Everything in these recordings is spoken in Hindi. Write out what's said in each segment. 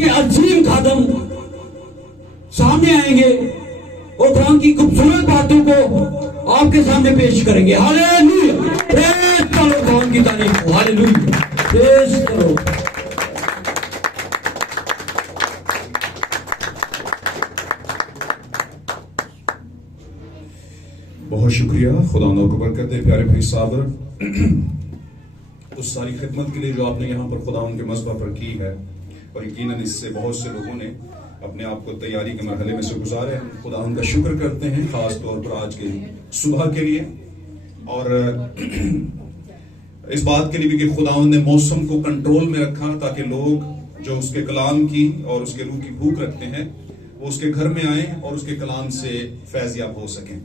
के अजीम खादम सामने आएंगे और खुदा की खूबसूरत बातों को आपके सामने पेश करेंगे। हालेलुया, प्रेज करो खुदा की तारीफ को। हालेलुया, प्रेज करो। बहुत शुक्रिया, खुदा को बरकत दे। प्यारे भाई साहब, उस सारी खिदमत के लिए जो आपने यहाँ पर खुदा के मज़बा पर की है, और यकीनन इससे बहुत से लोगों ने अपने आप को तैयारी के मरहले में से गुजारे। हम खुदा उनका शुक्र करते हैं, खास तौर पर आज के सुबह के लिए, और इस बात के लिए भी कि खुदा ने मौसम को कंट्रोल में रखा ताकि लोग जो उसके कलाम की और उसके रूह की भूख रखते हैं वो उसके घर में आए और उसके कलाम से फैज़याब हो सकें।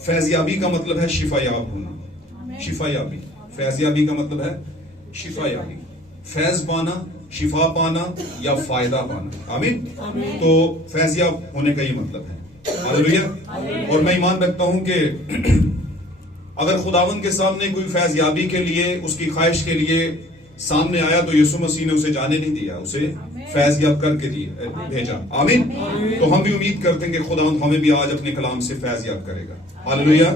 फैज़याबी का मतलब है शिफायाब होना। शिफायाबी, फैज़याबी का मतलब है शिफायाबी, फैज पाना, शिफा पाना या फायदा पाना। आमीन। तो फैज़याब होने का ये मतलब है। हालेलुया। और मैं ईमान रखता हूं कि अगर खुदावंद के सामने कोई फैज़याबी के लिए, उसकी ख्वाहिश के लिए सामने आया तो यीशु मसीह ने उसे जाने नहीं दिया, उसे फैज़याब करके भेजा। आमीन। तो हम भी उम्मीद करते हैं कि खुदावंद हमें भी आज अपने कलाम से फैज़याब करेगा। Hallelujah,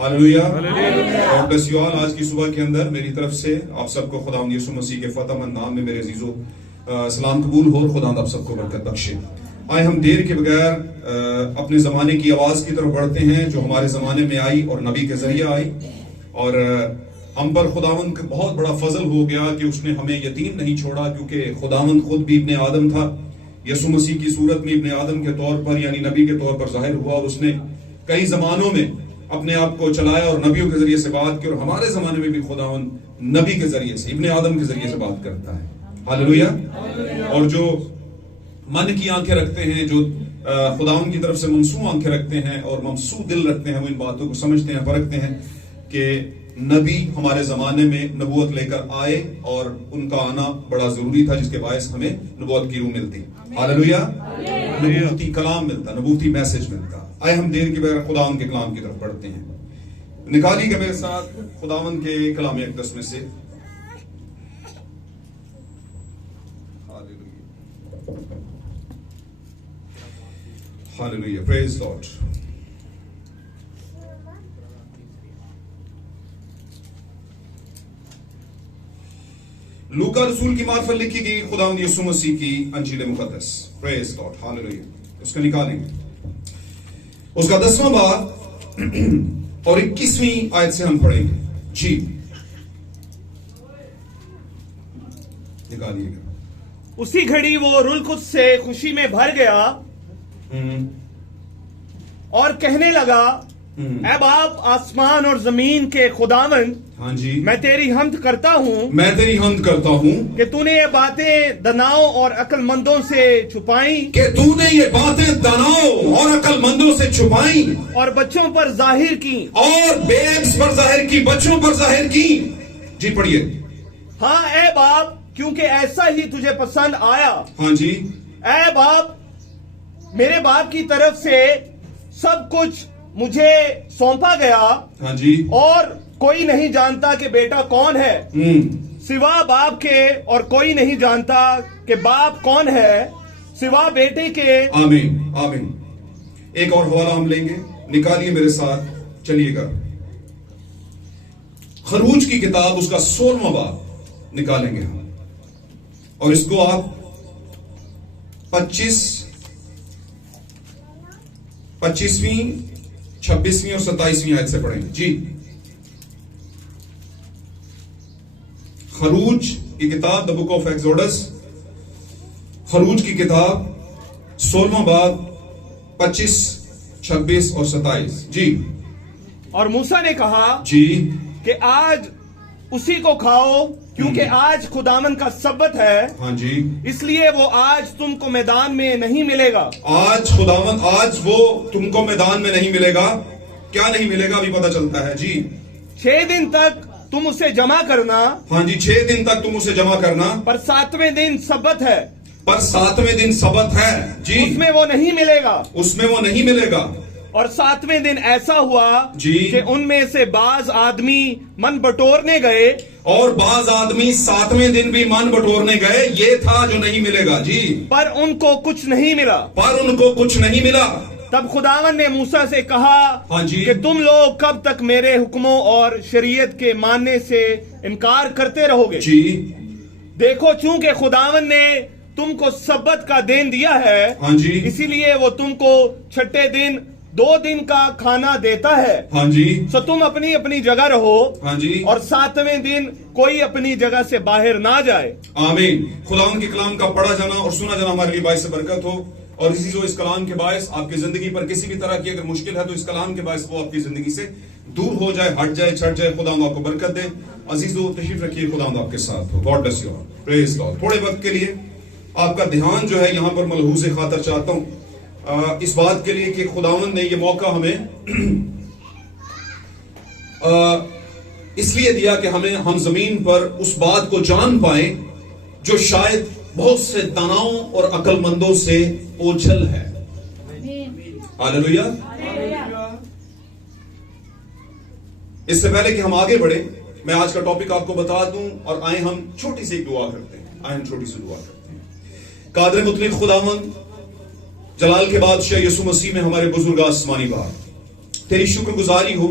hallelujah. God bless you all. आज की सुबह के अंदर मेरी तरफ से आप सबको खुदावंद यीशु मसीह के फतेहमंद नाम में मेरे अजीजों सलाम कबूल हो। खुदावंद आप सबको बरकत बख्शे। आए हम देर के बगैर अपने जमाने की आवाज की तरफ बढ़ते हैं जो हमारे जमाने में आई और नबी के जरिए आई, और हम पर खुदावंद का बहुत बड़ा फजल हो गया कि उसने हमें यतीम नहीं छोड़ा, क्योंकि खुदावंद खुद भी इब्ने आदम था। यीशु मसीह की सूरत में इब्ने आदम के तौर पर यानी नबी के तौर पर जाहिर हुआ, और उसने कई जमानों में अपने आप को चलाया और नबियों के जरिए से बात की, और हमारे जमाने में भी खुदावंद नबी के जरिए से, इब्ने आदम के जरिए से बात करता है। हालेलुया। और जो मन की आंखें रखते हैं, जो खुदावंद की तरफ से ममसू आंखें रखते हैं और ममसू दिल रखते हैं, वो इन बातों को समझते हैं, परखते हैं कि नबी हमारे जमाने में नबूवत लेकर आए और उनका आना बड़ा जरूरी था, जिसके बायस हमें नबूवत की रूह मिलती। हालेलुया। नबूवती कलाम मिलता, नबूवती मैसेज मिलता। आए हम देर के बगैर खुदावंद के कलाम की तरफ बढ़ते हैं। निकालिएगा मेरे साथ खुदावंद के कलाम अक़दस में से हालेलुया, प्रेज गॉड। लूका रसूल की मार्फत लिखी गई खुदावंद यीशु मसीह की अंजील मुकद्दस। Praise God, hallelujah. उसको निकालेंगे, उसका 10वां बाब और 21वीं आयत से हम पढ़ेंगे। जी निकालिएगा। उसी घड़ी वो रुल कुद्स से खुशी में भर गया और कहने लगा, ऐ बाप आसमान और जमीन के खुदावंद, हाँ जी, मैं तेरी हम्द करता हूँ, मैं तेरी हम्द करता हूँ कि तूने ये बातें दनाओं और अक्लमंदों से छुपाई, कि तूने ये बातें दनाओं और अक्लमंदों से छुपाई और बच्चों पर जाहिर की, और बेब्स पर जाहिर की, बच्चों पर जाहिर की। जी पढ़िए। हाँ ऐ बाप, क्योंकि ऐसा ही तुझे पसंद आया। हाँ जी। ऐ बाप, मेरे बाप की तरफ से सब कुछ मुझे सौंपा गया। हाँ जी। और कोई नहीं जानता कि बेटा कौन है सिवा बाप के, और कोई नहीं जानता कि बाप कौन है सिवा बेटे के। आमीन, आमीन। एक और हवाला हम लेंगे, निकालिए मेरे साथ, चलिएगा। खरूज की किताब उसका 16वां बाब निकालेंगे हम, और इसको आप 25वीं 26वीं और 27वीं आयत से पढ़ेंगे। जी, खरूज की किताब, द बुक ऑफ एक्सोडस, खरूज की किताब 16वां बाब 25, 26 और 27। जी। और मूसा ने कहा जी कि आज उसी को खाओ, क्योंकि आज खुदावन का सब्बत है। हाँ जी। इसलिए वो आज तुमको मैदान में नहीं मिलेगा। आज खुदावन, आज वो तुमको मैदान में नहीं मिलेगा। क्या नहीं मिलेगा अभी पता चलता है। जी। 6 दिन तक तुम उसे जमा करना। हाँ जी, 6 दिन तक तुम उसे जमा करना, पर 7वें दिन सब्बत है। पर 7वें दिन सब्बत है। जी। उसमें वो नहीं मिलेगा। उसमें वो नहीं मिलेगा। और 7वें दिन ऐसा हुआ जी। कि उनमें से बाज आदमी मन बटोरने गए, और बाज आदमी 7वें दिन भी मन बटोरने गए, ये था जो नहीं मिलेगा जी, पर उनको कुछ नहीं मिला। पर उनको कुछ नहीं मिला। तब खुदावन ने मूसा से कहा हाँ जी। कि तुम लोग कब तक मेरे हुक्मों और शरीयत के मानने से इनकार करते रहोगे? जी देखो, चूंकि खुदावन ने तुमको सब्बत का दिन दिया है, हाँ जी। इसीलिए वो तुमको छठे दिन 2 दिन का खाना देता है। हाँ जी। सो तुम अपनी अपनी जगह रहो, हाँ जी। और 7वें दिन कोई अपनी जगह से बाहर ना जाए। आमीन। खुदावंद के कलाम का पढ़ा जाना और सुना जाना हमारे लिए बायस बरकत हो, और इसी जो इस कलाम के बायस आपकी जिंदगी पर किसी भी तरह की अगर मुश्किल है तो इस कलाम के बायस वो आपकी जिंदगी से दूर हो जाए, हट जाए, छट जाए। खुदावंद आपको बरकत दे। अजीजों, तशरीफ रखिए, खुदावंद आपके साथ हो। God bless you all. Praise God. थोड़े वक्त के लिए आपका ध्यान जो है यहां पर मलहूज़ खातर चाहता हूं, इस बात के लिए कि खुदावंद ने ये मौका हमें इसलिए दिया कि हम जमीन पर उस बात को जान पाए जो शायद बहुत से दानाओं और अक्लमंदों से ओझल है। हालेलुया। इससे पहले कि हम आगे बढ़े, मैं आज का टॉपिक आपको बता दूं, और आए हम छोटी सी दुआ करते हैं। आए हम छोटी सी दुआ करते हैं। कादर मुतलिक खुदावंद, जलाल के बादशाह यीशु मसीह में हमारे बुजुर्ग आसमानी बाप, तेरी शुक्रगुजारी हो,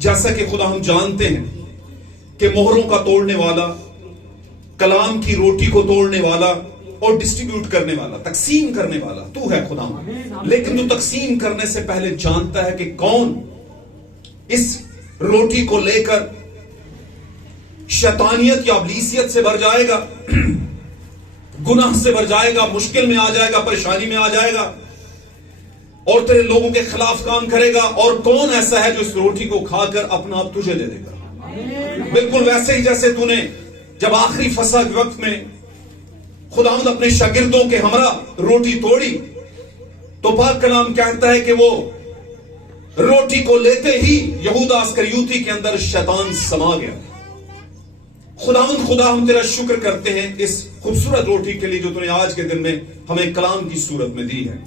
जैसा कि खुदा हम जानते हैं कि मोहरों का तोड़ने वाला, कलाम की रोटी को तोड़ने वाला और डिस्ट्रीब्यूट करने वाला, तकसीम करने वाला तू है खुदा। लेकिन तू तकसीम करने से पहले जानता है कि कौन इस रोटी को लेकर शैतानियत या अबलीसियत से भर जाएगा, गुनाह से भर जाएगा, मुश्किल में आ जाएगा, परेशानी में आ जाएगा और तेरे लोगों के खिलाफ काम करेगा, और कौन ऐसा है जो इस रोटी को खाकर अपना आप तुझे दे देगा। बिल्कुल वैसे ही जैसे तूने जब आखिरी फसह के वक्त में खुदावंद अपने शागिर्दों के हमरा रोटी तोड़ी, तो पाक कलाम कहता है कि वो रोटी को लेते ही यहूदा अस्करियोती के अंदर शैतान समा गया। खुदावंद खुदा, हम तेरा शुक्र करते हैं इस खूबसूरत रोटी के लिए जो तूने आज के दिन में हमें कलाम की सूरत में दी है।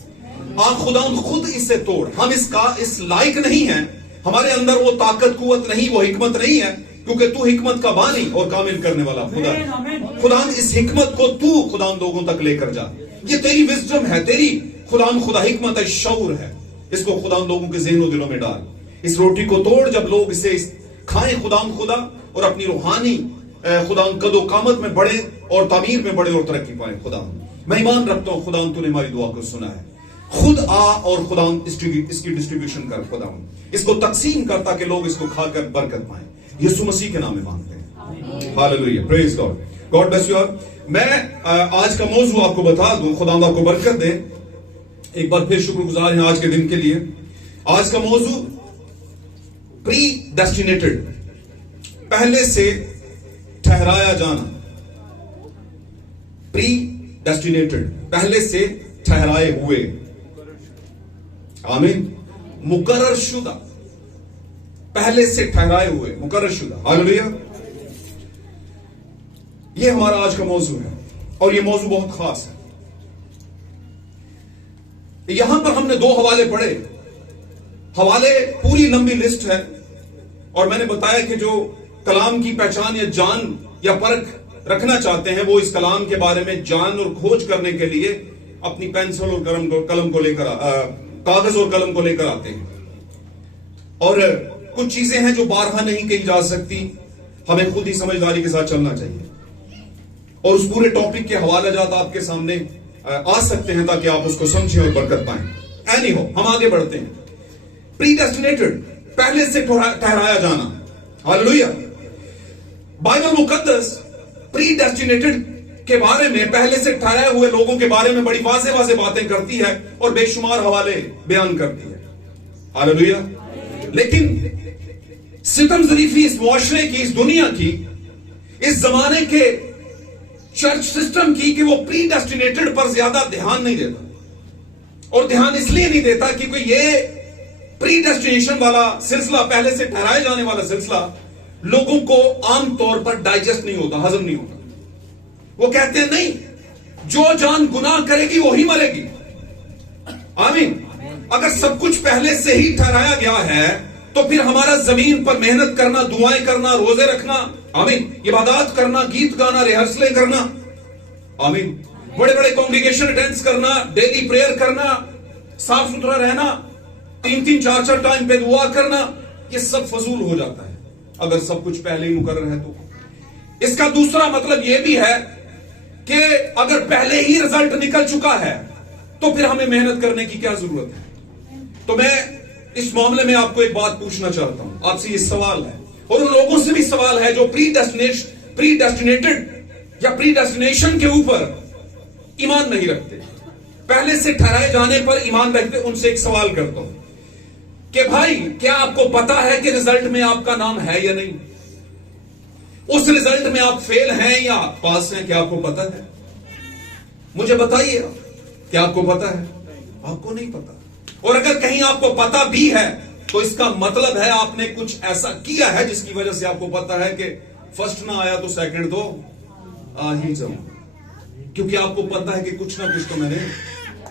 आप खुदावंद खुद इसे तोड़, हम इस लायक नहीं हैं, हमारे अंदर वो ताकत कुव्वत नहीं, वो हिकमत नहीं है, क्योंकि तू हिकमत का बानी और कामिल करने वाला खुदा है। खुदावंद इस हिकमत को तू खुदावंद लोगों तक लेकर जा। ये तेरी विजडम है, तेरी खुदावंद खुदा हिकमत है, शऊर है। इसको खुदावंद लोगों के ज़हनों दिलों में डाल। इस रोटी को तोड़, जब लोग इसे खाएं खुदावंद खुदा, और अपनी रूहानी खुदावंद कदो कामत में बढ़े और तामीर में बढ़े और तरक्की पाए। खुदावंद मैं ईमान रखता हूं खुदावंद तूने हमारी दुआ को सुना है। खुद आ और खुदावंद इसकी डिस्ट्रीब्यूशन कर, खुदावंद इसको तकसीम कर ताकि लोग इसको खाकर बरकत पाएं। यीशु मसीह के नाम में मांगते हैं, hallelujah, praise God. God bless you all. मैं आज का मौजू आपको बता दूं, खुदावंद आपको बरकत दे। एक बार फिर शुक्रगुजार हैं आज के दिन के लिए। आज का मौजू प्री डेस्टिनेटेड, पहले से ठहराया जाना। प्री डेस्टिनेटेड, पहले से ठहराए हुए। आमीन। मुकर्रर शुदा, पहले से ठहराए हुए, मुकर्रर शुदा। हालेलुया। ये हमारा आज का मौजू है, और ये मौजू बहुत खास है। यहां पर हमने 2 हवाले पढ़े। हवाले पूरी लंबी लिस्ट है, और मैंने बताया कि जो कलाम की पहचान या जान या परख रखना चाहते हैं, वो इस कलाम के बारे में जान और खोज करने के लिए अपनी पेंसिल और कलम को लेकर, कागज और कलम को लेकर आते हैं। और कुछ चीजें हैं जो बारहा नहीं कही जा सकती, हमें खुद ही समझदारी के साथ चलना चाहिए। और उस पूरे टॉपिक के हवाले जात आपके सामने आ सकते हैं ताकि आप उसको समझें और बरकत पाएं। एनी हो, हम आगे बढ़ते हैं। प्रीडेस्टिनेटेड, पहले से ठहराया जाना। हालेलुया। बाइबल मुकद्दस प्रीडेस्टिनेटेड के बारे में, पहले से ठहराए हुए लोगों के बारे में बड़ी वाज़ेह बातें करती है और बेशुमार हवाले बयान करती है। हालेलुया। लेकिन सितम ज़रीफी इस मुआशरे की, इस दुनिया की, इस जमाने के चर्च सिस्टम की, कि वो प्रीडेस्टिनेटेड पर ज्यादा ध्यान नहीं देता। और ध्यान इसलिए नहीं देता क्योंकि ये प्रीडेस्टिनेशन वाला सिलसिला, पहले से ठहराए जाने वाला सिलसिला, लोगों को आमतौर पर डाइजेस्ट नहीं होता, हजम नहीं होता। वो कहते हैं नहीं, जो जान गुनाह करेगी वही मरेगी। आमीन। अगर सब कुछ पहले से ही ठहराया गया है तो फिर हमारा जमीन पर मेहनत करना, दुआएं करना, रोजे रखना, आमीन, इबादत करना, गीत गाना, रिहर्सलें करना, आमीन, बड़े बड़े कॉन्ग्रीगेशन अटेंड करना, डेली प्रेयर करना, साफ सुथरा रहना, 3-3, 4-4 टाइम पे दुआ करना, ये सब फजूल हो जाता है अगर सब कुछ पहले ही मुकर्रर है तो। इसका दूसरा मतलब यह भी है कि अगर पहले ही रिजल्ट निकल चुका है तो फिर हमें मेहनत करने की क्या जरूरत है। तो मैं इस मामले में आपको एक बात पूछना चाहता हूं, आपसे ये सवाल है और उन लोगों से भी सवाल है जो प्रीडेस्टिनेटेड या प्रीडेस्टिनेशन के ऊपर ईमान नहीं रखते, पहले से ठहराए जाने पर ईमान रखते। उनसे एक सवाल करता हूं कि भाई क्या आपको पता है कि रिजल्ट में आपका नाम है या नहीं? उस रिजल्ट में आप फेल हैं या पास हैं, क्या आपको पता है? मुझे बताइए, क्या आपको पता है? आपको नहीं पता। और अगर कहीं आपको पता भी है तो इसका मतलब है आपने कुछ ऐसा किया है जिसकी वजह से आपको पता है कि फर्स्ट ना आया तो सेकंड तो आ ही जाऊं, क्योंकि आपको पता है कि कुछ ना कुछ तो मैंने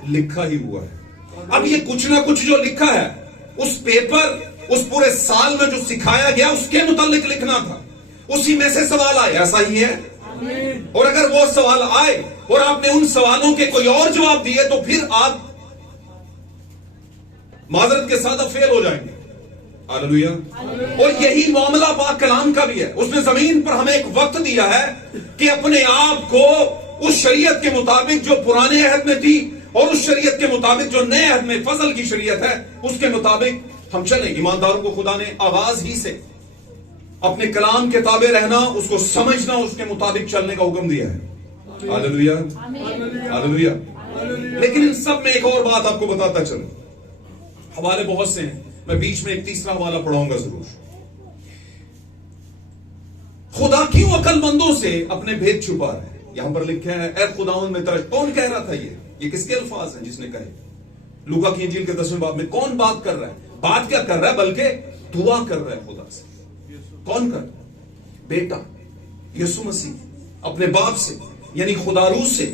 लिखा ही हुआ है। अब ये कुछ ना कुछ जो लिखा है उस पेपर, उस पूरे साल में जो सिखाया गया उसके मुतालिक लिखना था, उसी में से सवाल आए, ऐसा ही है। और अगर वो सवाल आए और आपने उन सवालों के कोई और जवाब दिए तो फिर आप माजरत के साथ फेल हो जाएंगे। हालेलुया। और यही मामला पाक कलाम का भी है। उसने जमीन पर हमें एक वक्त दिया है कि अपने आप को उस शरीयत के मुताबिक जो पुराने अहद में थी और उस शरीयत के मुताबिक जो नए अहद में फजल की शरीयत है उसके मुताबिक हम चलें। ईमानदारों को खुदा ने आवाज ही से अपने कलाम के ताबे रहना, उसको समझना, उसके मुताबिक चलने का हुक्म दिया है। Hallelujah, hallelujah. लेकिन इन सब में एक और बात आपको बताता चलो, हवाले बहुत से हैं, मैं बीच में एक तीसरा हवाला पढ़ाऊंगा जरूर। खुदा क्यों अक्लमंदों से अपने भेद छुपा रहा है? यहां पर लिखा है, ए खुदावन में तरस। कौन कह रहा था ये किसके अल्फाज हैं जिसने कहे? लूका की इंजील के 10वें बाब में कौन बात कर रहा है? बात क्या कर रहा है, बल्कि दुआ कर रहा है खुदा से। कौन कर? बेटा यीशु मसीह अपने बाप से यानी खुदारू से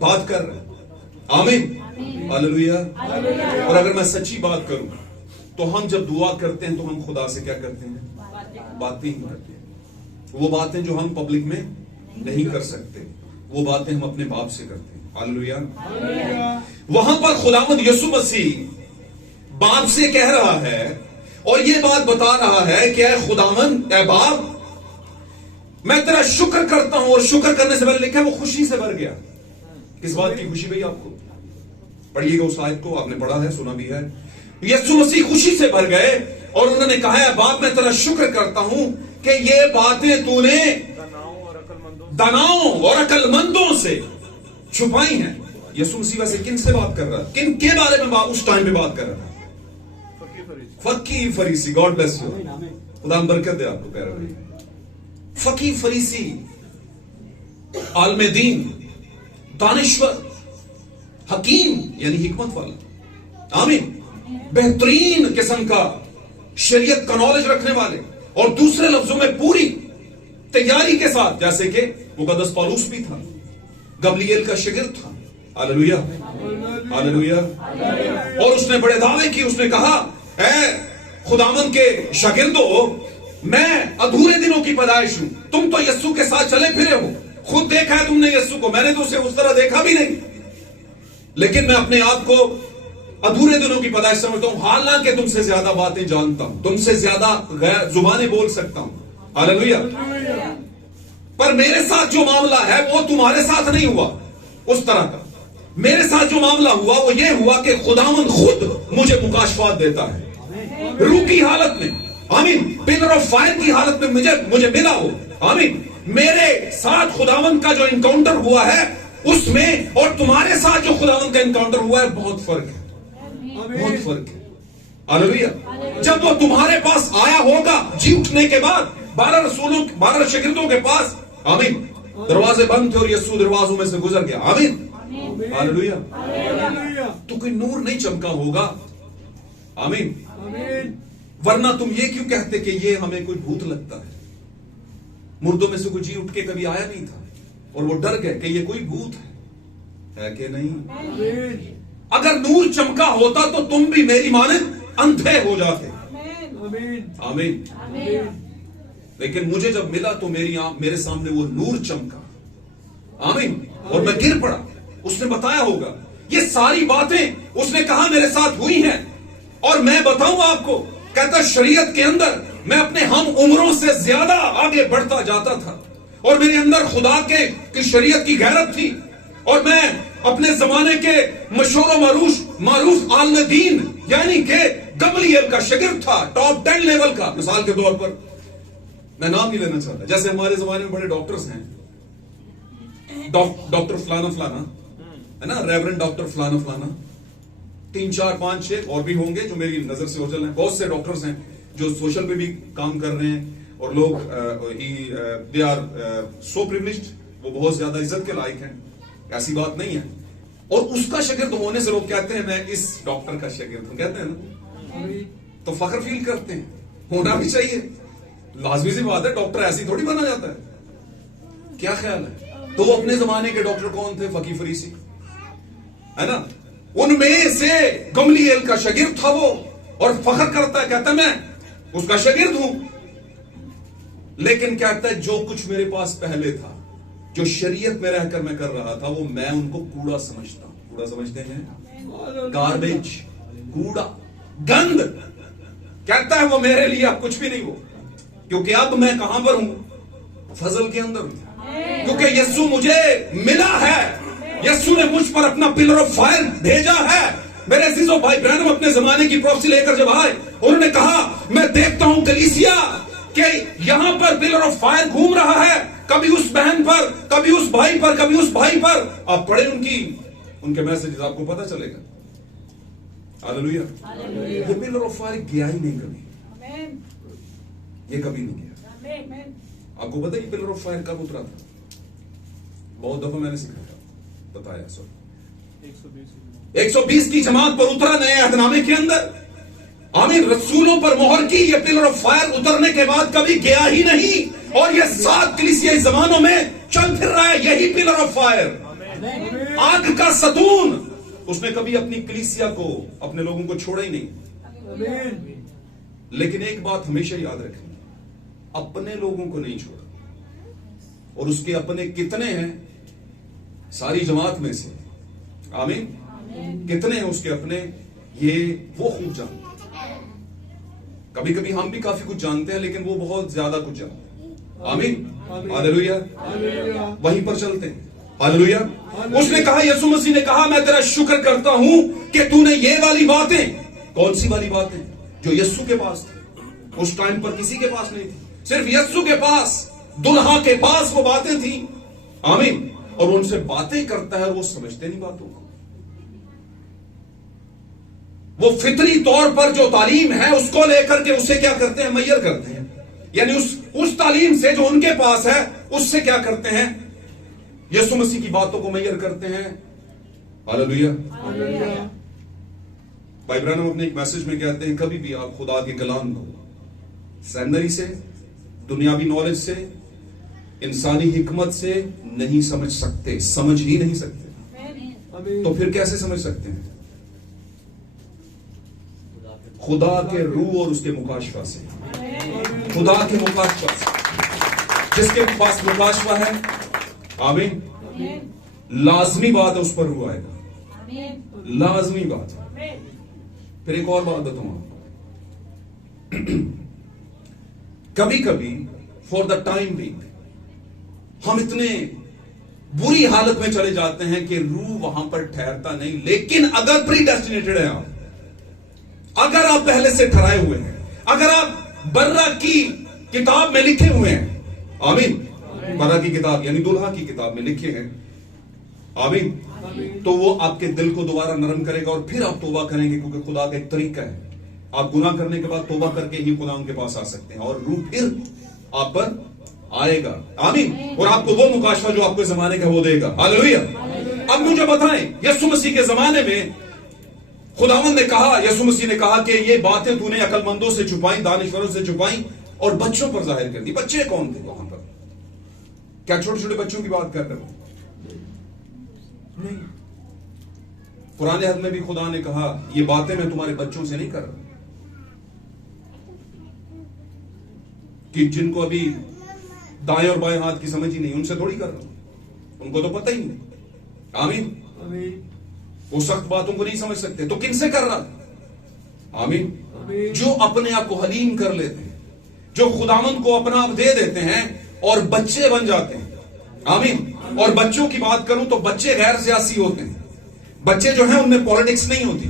बात कर रहा है। आमीन, हालेलुया। और अगर मैं सच्ची बात करूं तो हम जब दुआ करते हैं तो हम खुदा से क्या करते हैं? बातें ही करते हैं। वो बातें जो हम पब्लिक में नहीं कर सकते, वो बातें हम अपने बाप से करते हैं। हालेलुया। वहां पर खुदावंद यीशु मसीह बाप से कह रहा है और ये बात बता रहा है कि ऐ खुदावंद, ऐ बाप, मैं तेरा शुक्र करता हूं। और शुक्र करने से पहले लिखा वो खुशी से भर गया। किस बात की खुशी भाई? आपको पढ़िएगा उस आयत को, आपने पढ़ा है, सुना भी है। यीशु मसीह खुशी से भर गए और उन्होंने कहा है, बाप मैं तेरा शुक्र करता हूं कि ये बातें तूने दानाओं और अकलमंदों से छुपाई हैं। यीशु मसीह वैसे किन से बात कर रहा है? किन के बारे में उस टाइम पे बात कर रहा है? फकीर फरीसी। गॉड ब्लेस यू, खुदा बरकत दे आपको कह रहा है। फकीर फरीसी, आलमे दीन, दानिश्वर, हकीम यानी हिकमत वाला, आमीन, बेहतरीन किस्म का शरीयत का नॉलेज रखने वाले, और दूसरे लफ्जों में पूरी तैयारी के साथ, जैसे कि मुकद्दस पौलुस भी था, गब्रिएल का शागिर्द था। Hallelujah, hallelujah. और उसने बड़े दावे किए, उसने कहा, ऐ खुदावंद के शागिर्दों, मैं अधूरे दिनों की पैदाइश हूं। तुम तो यीशु के साथ चले फिरे हो, खुद देखा है तुमने यीशु को, मैंने तो उसे उस तरह देखा भी नहीं, लेकिन मैं अपने आप को अधूरे दिनों की पैदाइश समझता हूं। हालांकि तुमसे ज्यादा बातें जानता हूं, तुमसे ज्यादा जुबानें बोल सकता हूं। हालेलुया। पर मेरे साथ जो मामला है वो तुम्हारे साथ नहीं हुआ उस तरह का। मेरे साथ जो मामला हुआ वो ये हुआ कि खुदावंद खुद मुझे मुकाशफात देता है, रूह की हालत में, आमीन, पिलर ऑफ फायर की हालत में मुझे मिला हो। आमीन। मेरे साथ खुदावंद का जो इनकाउंटर हुआ है उसमें और तुम्हारे साथ जो खुदावंद का इनकाउंटर हुआ है बहुत फर्क है, बहुत फर्क है। हालेलुया। जब वो तुम्हारे पास आया होगा जी उठने के बाद 12 रसूलों, 12 शागिर्दों के पास, आमीन, दरवाजे बंद थे और यीशु दरवाजों में से गुजर गया। आमीन, हालेलुया। तो कोई नूर नहीं चमका होगा। आमीन। वरना तुम ये क्यों कहते कि ये हमें कोई भूत लगता है? मुर्दों में से कोई जी उठ के कभी आया नहीं था और वो डर गए कि ये कोई भूत है कि नहीं? अगर नूर चमका होता तो तुम भी मेरी मानद अंधे हो जाते। आमीन। लेकिन मुझे जब मिला तो मेरे सामने वो नूर चमका। आमीन। और मैं गिर पड़ा। उसने बताया होगा ये सारी बातें उसने कहा मेरे साथ हुई हैं। और मैं बताऊं आपको, कहता शरीयत के अंदर मैं अपने हम उम्रों से ज्यादा आगे बढ़ता जाता था और मेरे अंदर खुदा की शरीयत की गैरत थी। और मैं अपने जमाने के मशहूर मारूफ आलिम दीन यानी के गमलीएल का शागिर्द था, टॉप 10 लेवल का। मिसाल के तौर पर मैं नाम नहीं लेना चाहता, जैसे हमारे जमाने में बड़े डॉक्टर्स हैं, डॉक्टर फलाना है ना, रेवरेंड डॉक्टर फलाना 3 4 5 6 और भी होंगे जो मेरी नजर से ओझल हैं। बहुत से डॉक्टर्स हैं जो सोशल पे भी काम कर रहे हैं और लोग दे आर सो प्रिविलेज्ड, वो बहुत ज्यादा इज्जत के लायक हैं, ऐसी बात नहीं है। और उसका शागिर्द होने से लोग कहते हैं मैं इस डॉक्टर का शागिर्द हूं, कहते हैं ना, तो फख्र फील करते हैं, होना भी चाहिए, लाजमी सी बात है, डॉक्टर ऐसी थोड़ी बना जाता है। क्या ख्याल है? तो वो अपने जमाने के डॉक्टर कौन थे? फकी फरीसी, है ना, उनमें से गमलीएल का शागिर्द था वो, और फख्र करता है, कहता मैं उसका शागिर्द हूं। लेकिन कहता है जो कुछ मेरे पास पहले था, जो शरीयत में रहकर मैं कर रहा था, वो मैं उनको कूड़ा समझता हूं। कूड़ा समझते हैं? गार्बेज, कूड़ा, गंद। कहता है वो मेरे लिए अब कुछ भी नहीं हो, क्योंकि अब मैं कहां पर हूं? फजल के अंदर हूं, क्योंकि यस्सु मुझे मिला है, यस्सु ने मुझ पर अपना पिलर ऑफ फायर भेजा है। मेरे अजीजों भाई ब्रैनम अपने जमाने की प्रोफेसी लेकर जब आए, उन्होंने कहा मैं देखता हूं कलीसिया कि यहां पर पिलर ऑफ फायर घूम रहा है, कभी उस बहन पर, कभी उस भाई पर, कभी उस भाई पर। आप पढ़े उनके मैसेजेस, आपको पता चलेगा। हालेलुया। ये पिलर ऑफ फायर गया ही नहीं कभी, ये कभी नहीं गया। आपको पता है ये पिलर ऑफ फायर कब उतरा था? बहुत दफा मैंने सिखाया, बताया, सो 120 की जमात पर उतरा नए अहदनामे के अंदर। आमीन। रसूलों पर मोहर की ये पिलर ऑफ फायर उतरने के बाद कभी गया ही नहीं, और ये 7 कलीसियाई जमानों में चल फिर रहा है यही पिलर ऑफ फायर, आग का सतून। उसने कभी अपनी कलीसिया को, अपने लोगों को छोड़ा ही नहीं। लेकिन एक बात हमेशा याद रखनी, अपने लोगों को नहीं छोड़ा। और उसके अपने कितने हैं? सारी जमात में से, आमीन, कितने हैं उसके अपने, ये वो खूब जानते हैं। कभी कभी हम भी काफी कुछ जानते हैं, लेकिन वो बहुत ज्यादा कुछ जानते हैं। आमीन। हालेलुया। वहीं पर चलते हैं। हालेलुया। उसने कहा, यीशु मसीह ने कहा मैं तेरा शुक्र करता हूं कि तूने ये वाली बातें, कौन सी वाली बातें? जो यीशु के पास थी, उस टाइम पर किसी के पास नहीं थी, सिर्फ यीशु के पास, दुल्हा के पास वो बातें थी। आमीन। और उनसे बातें करता है, वो समझते नहीं बातों को। वो फितरी तौर पर जो तालीम है उसको लेकर के उसे क्या करते हैं? मैयर करते हैं, यानी उस तालीम से जो उनके पास है उससे क्या करते हैं? यीशु मसीह की बातों को मैयर करते हैं। हालेलुया। भाई ब्रैनम अपने एक मैसेज में कहते हैं, कभी भी आप खुदा के कलाम को सेमिनरी से, दुनियावी नॉलेज से, इंसानी हिकमत से नहीं समझ सकते, समझ ही नहीं सकते। तो फिर कैसे समझ सकते हैं? खुदा के रूह और उसके मुकाशफा से, खुदा के मुकाशफा से। जिसके पास मुकाशफा है, आमीन, लाजमी बात है उस पर रूह आएगा, लाजमी बात है। फिर एक और बात बताऊं आपको, कभी कभी फॉर द टाइम बीइंग हम इतने बुरी हालत में चले जाते हैं कि रूह वहां पर ठहरता नहीं। लेकिन अगर प्री डेस्टिनेटेड है आप, अगर आप पहले से ठहराए हुए हैं, अगर आप बर्रा की किताब में लिखे हुए हैं, आमीन, बर्रा की किताब यानी दुल्हा की किताब में लिखे हैं, आमीन, तो वो आपके दिल को दोबारा नरम करेगा और फिर आप तौबा करेंगे, क्योंकि खुदा का एक तरीका है, आप गुनाह करने के बाद तौबा करके ही खुदा उनके पास आ सकते हैं और रूह फिर आप पर आएगा। आमीन। और आपको वो मुकाशफा जो आपको जमाने का वो देगा। हालेलुया। अब मुझे बताएं, यीशु मसीह के जमाने में खुदावंद ने कहा, यीशु मसीह ने कहा कि ये बातें तूने अकलमंदों से छुपाई, दानिशवरों से छुपाई और बच्चों पर जाहिर कर दी। बच्चे कौन थे वहां पर? क्या छोटे छोटे बच्चों की बात कर रहे हो? नहीं। कुरान हद में भी खुदा ने कहा ये बातें मैं तुम्हारे बच्चों से नहीं कर रहा, कि जिनको अभी दाएं और बाएं हाथ की समझ ही नहीं, उनसे थोड़ी कर रहा हूं, उनको तो पता ही नहीं। आमीन। वो सख्त बातों को नहीं समझ सकते, तो किनसे कर रहा था? आमीन। जो अपने आप को हलीम कर लेते हैं, जो खुदावंद को अपना आप दे देते हैं और बच्चे बन जाते हैं। आमीन। और बच्चों की बात करूं तो बच्चे गैर सियासी होते हैं, बच्चे जो हैं उनमें पॉलिटिक्स नहीं होती।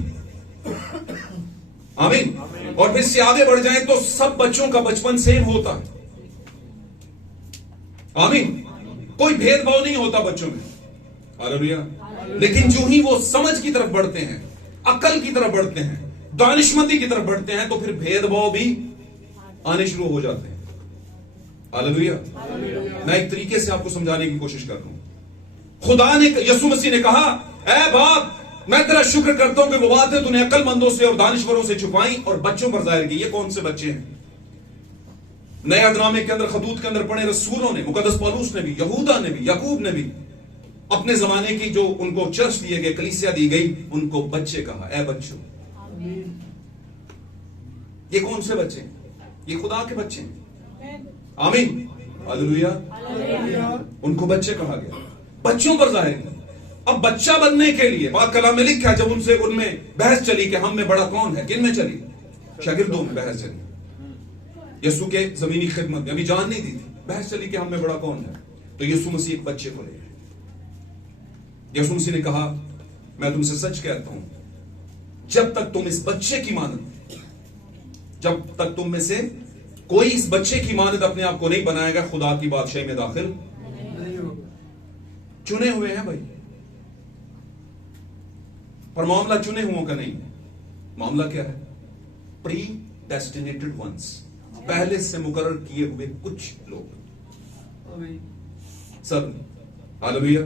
आमीन। और फिर से आगे बढ़ जाएं तो सब बच्चों का बचपन सेम होता है। आमीन। कोई भेदभाव नहीं होता बच्चों में। हालेलुया। लेकिन जो ही वो समझ की तरफ बढ़ते हैं, अकल की तरफ बढ़ते हैं, दानिशमंदी की तरफ बढ़ते हैं, तो फिर भेदभाव भी आने शुरू हो जाते हैं। हालेलुया। मैं एक तरीके से आपको समझाने की कोशिश कर रहा हूं। खुदा ने, यीशु मसीह ने कहा, ऐ बाप, मैं तेरा शुक्र करता हूं कि वो बातें तूने अक्लमंदों से और दानिशवरों से छुपाई और बच्चों पर जाहिर की। ये कौन से बच्चे हैं? नए अहदनामे के अंदर, खतूत के अंदर पढ़े रसूलों ने, मुकद्दस पौलुस ने भी, यहूदा ने भी, याकूब ने भी, अपने जमाने की जो उनको चर्च दिए गए, कलीसिया दी गई, उनको बच्चे कहा, ऐ बच्चों। ये कौन से बच्चे? ये खुदा के बच्चे हैं। आमीन। हालेलुया। उनको बच्चे कहा गया, बच्चों पर जाहिर किया। अब बच्चा बनने के लिए पाक कलाम में लिखा है, जब उनसे उनमें बहस चली कि हम में बड़ा कौन है, किन में चली? शागिर्दों में बहस चली। यीशु के जमीनी खिदमत में अभी जान नहीं दी थी, बहस चली कि हम में बड़ा कौन है। तो यीशु मसीह एक बच्चे को ले गए। यीशु मसीह ने कहा, मैं तुमसे सच कहता हूं, जब तक तुम इस बच्चे की मानद, जब तक तुम में से कोई इस बच्चे की मानद अपने आप को नहीं बनाएगा, खुदा की बादशाही में दाखिल नहीं होगा। चुने हुए हैं भाई, पर मामला चुने हुओं का नहीं। मामला क्या है? प्री डेस्टिनेटेड वंस, पहले से मुकर्रर किए हुए कुछ लोग, सब। हालेलुया।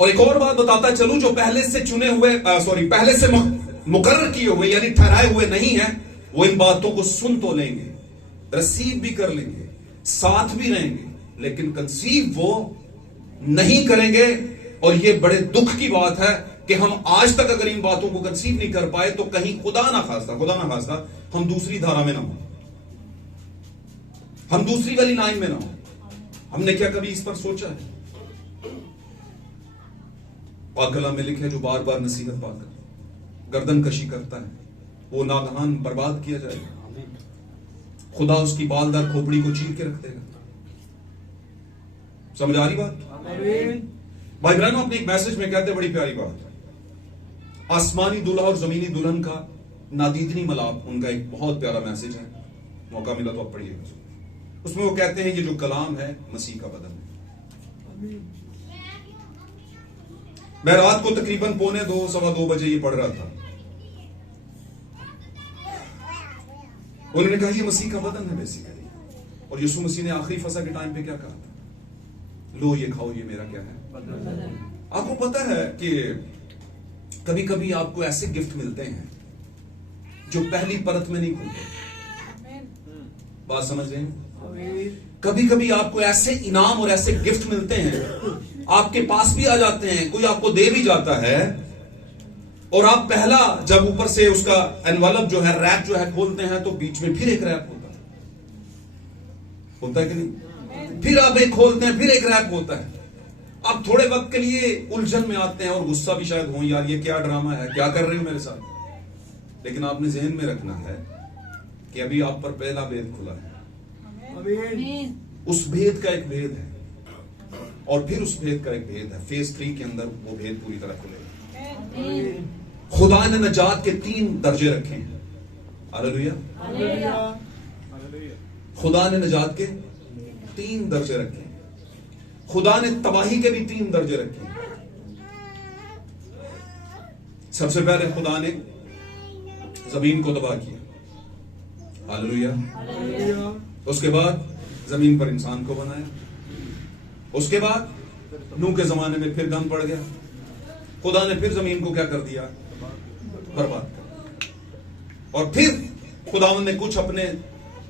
और एक और बात बताता चलूं, जो पहले से चुने हुए, पहले से मुकर्रर किए हुए यानी ठहराए हुए नहीं है, वो इन बातों को सुन तो लेंगे, रिसीव भी कर लेंगे, साथ भी रहेंगे, लेकिन कंसीव वो नहीं करेंगे। और ये बड़े दुख की बात है कि हम आज तक अगर इन बातों को कंसीव नहीं कर पाए, तो कहीं खुदा ना खास्ता हम दूसरी धारा में ना हो, हम दूसरी वाली लाइन में ना हो। हमने क्या कभी इस पर सोचा है? पाक कलाम में लिखा है, जो बार बार नसीहत पाकर गर्दन कशी करता है, वो नागहान बर्बाद किया जाएगा। खुदा उसकी बालदार खोपड़ी को चीर के रख देगा। समझ आ रही बात? भाई बहनों, अपने एक मैसेज में कहते हैं बड़ी प्यारी बात, आसमानी दूल्हा और जमीनी दुल्हन का नादीदनी मलाप, उनका एक बहुत प्यारा मैसेज है, मौका मिला तो आप पढ़िएगा। उसमें वो कहते हैं, ये जो कलाम है मसीह का बदन है। मैं रात को तकरीबन 1:45 सवा 2 बजे ये पढ़ रहा था। उन्होंने कहा ये मसीह का बदन है बेसिकली। और यीशु मसीह ने आखिरी फसा के टाइम पे क्या कहा था? लो ये खाओ, ये मेरा क्या है? आपको पता है कि कभी कभी आपको ऐसे गिफ्ट मिलते हैं जो पहली परत में नहीं खुलते। बात समझ रहे हैं? कभी कभी आपको ऐसे इनाम और ऐसे गिफ्ट मिलते हैं, आपके पास भी आ जाते हैं, कोई आपको दे भी जाता है, और आप पहला जब ऊपर से उसका एनवलप जो है, रैप जो है खोलते हैं, तो बीच में फिर एक रैप होता है कि नहीं? फिर आप एक खोलते हैं, फिर एक रैप होता है। आप थोड़े वक्त के लिए उलझन में आते हैं और गुस्सा भी शायद हो, यार ये क्या ड्रामा है, क्या कर रहे हो मेरे साथ। लेकिन आपने ज़हन में रखना है कि अभी आप पर पहला भेद खुला है। उस भेद का एक भेद है, और फिर उस भेद का एक भेद है। फेज 3 के अंदर वो भेद पूरी तरह खुलेगा। खुदा ने नजात के 3 दर्जे रखे हैं। हालेलुया। खुदा ने नजात के 3 दर्जे रखे हैं। खुदा ने तबाही के भी 3 दर्जे रखे हैं। सबसे पहले खुदा ने जमीन को तबाह किया। हालेलुया। उसके बाद जमीन पर इंसान को बनाया। उसके बाद नूह के जमाने में फिर गंद पड़ गया। खुदा ने फिर जमीन को क्या कर दिया? बर्बाद कर दिया। और फिर खुदावंद ने कुछ अपने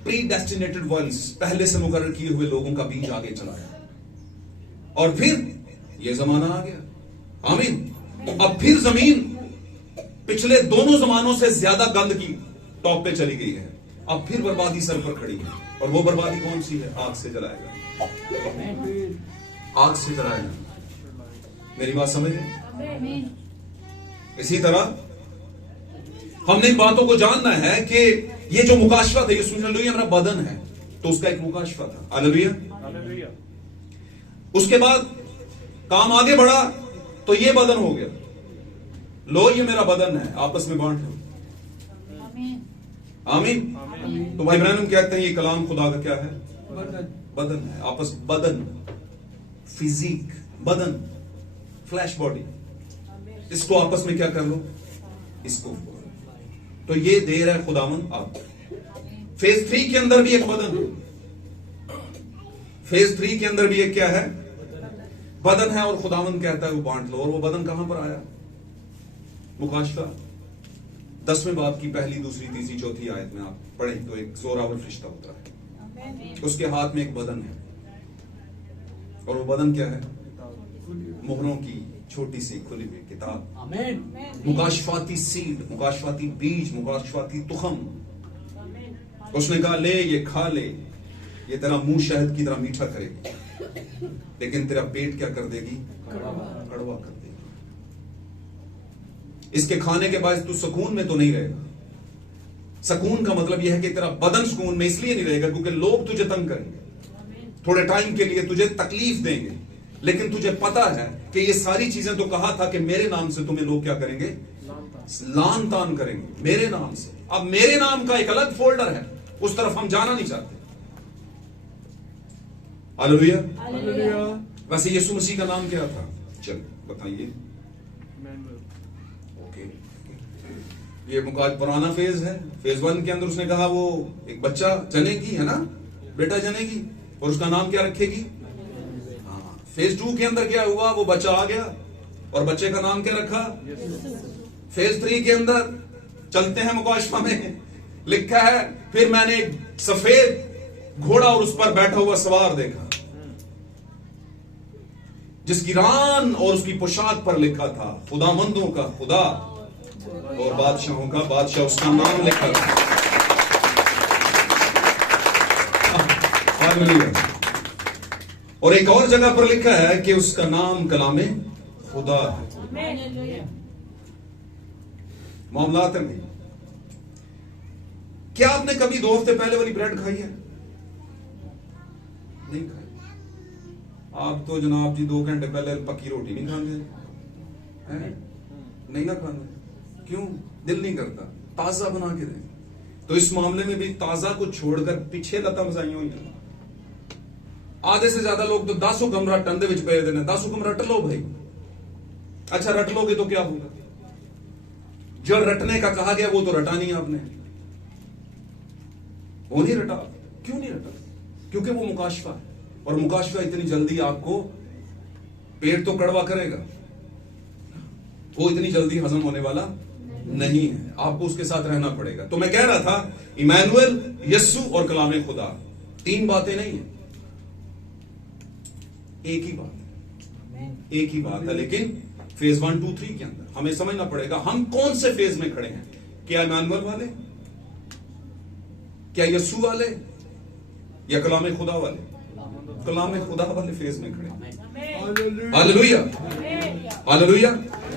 प्री डेस्टिनेटेड वंस, पहले से मुकर्रर किए हुए लोगों का बीज आगे चलाया। और फिर ये जमाना आ गया। आमीन। अब फिर जमीन पिछले दोनों जमानों से ज्यादा गंद की टॉप पे चली गई है। अब फिर बर्बादी सर पर खड़ी है, और वो बर्बादी कौन सी है? आग से जलाएगा, आग से जलाएगा। मेरी बात समझ रहे? इसी तरह हमने इन बातों को जानना है कि ये जो मुकाशफा था, ये सुन लो, ये हमारा बदन है, तो उसका एक मुकाशफा था। हालेलुया। उसके बाद काम आगे बढ़ा तो ये बदन हो गया। लो, ये मेरा बदन है, आपस में बांट लो। आमीन। तो भाई ब्रैनम कहते हैं ये कलाम खुदा का क्या है? बदन है। आपस बदन, फिजिक, बदन, फ्लैश बॉडी, इसको आपस में क्या कर लो? इसको। तो ये दे रहा है खुदावन आप। फेज 3 के अंदर भी एक बदन है। फेज 3 के अंदर भी एक क्या है? बदन है, और खुदावन कहता है वो बांट लो। और वो बदन कहां पर आया? मुकाशफा 10वें बाब की पहली, दूसरी, तीसरी, चौथी आयत में आप पढ़ें तो एक जोरावर फरिश्ता होता है, उसके हाथ में एक बदन है, और वो बदन क्या है? मोहरों की छोटी सी खुली हुई किताब। मुकाशफाती सीड, मुकाशफाती बीज, मुकाशफाती तुखम। उसने कहा ले, ये खा ले, ये तेरा मुंह शहद की तरह मीठा करेगी, लेकिन तेरा पेट क्या कर देगी? कड़वा कर देगी। इसके खाने के बाद तू सुकून में तो नहीं रहेगा। सुकून का मतलब यह है कि तेरा बदन सुकून में इसलिए नहीं रहेगा क्योंकि लोग तुझे तंग करेंगे, थोड़े टाइम के लिए तुझे तकलीफ देंगे, लेकिन तुझे पता है कि ये सारी चीजें तो कहा था कि मेरे नाम से तुम्हें लोग क्या करेंगे? लान तान करेंगे मेरे नाम से। अब मेरे नाम का एक अलग फोल्डर है, उस तरफ हम जाना नहीं चाहते। हालेलुया। वैसे यीशु मसीह का नाम क्या था? चल बताइए। ओके, ये पुराना फेज है। फेज 1 के अंदर उसने कहा वो एक बच्चा जनेगी, है ना, बेटा जनेगी, और उसका नाम क्या रखेगी? फेज 2 के अंदर क्या हुआ? वो बच्चा आ गया, और बच्चे का नाम क्या रखा? फेज 3 के अंदर चलते हैं, मुकाशफा में लिखा है फिर मैंने एक सफेद घोड़ा और उस पर बैठा हुआ सवार देखा, जिसकी रान और उसकी पोशाक पर लिखा था खुदामंदों का खुदा और बादशाहों का बादशाह, उसका नाम लिखा था। और एक और जगह पर लिखा है कि उसका नाम कलामे खुदा है। मामलात में क्या आपने कभी 2 हफ्ते पहले वाली ब्रेड खाई है? नहीं खाई। आप तो जनाब जी 2 घंटे पहले पक्की रोटी नहीं खाते हैं? नहीं ना खाते। क्यों? दिल नहीं करता ताजा बना के दें। तो इस मामले में भी ताजा को छोड़कर पीछे लता बजाई हुई है। आधे से ज्यादा लोग तो 10 हुक्म रटन दे विच पे देने। 10 हुक्म रट लो भाई। अच्छा रट लोगे तो क्या होगा? जो रटने का कहा गया वो तो रटा नहीं आपने, वो नहीं रटा। क्यों नहीं रटा? क्योंकि वो मुकाशफा है, और मुकाशफा इतनी जल्दी आपको पेट तो कड़वा करेगा, वो इतनी जल्दी हजम होने वाला नहीं है। आपको उसके साथ रहना पड़ेगा। तो मैं कह रहा था इमैनुअल, यस्सु और कलामे खुदा 3 बातें नहीं है, एक ही बात है, एक ही बात है। लेकिन फेज 1, 2, 3 के अंदर हमें समझना पड़ेगा हम कौन से फेज में खड़े हैं। क्या इमैनुअल वाले, क्या यस्सु वाले, या कलामे खुदा वाले? कलामे खुदा वाले फेज में खड़े हैं। Hallelujah, hallelujah.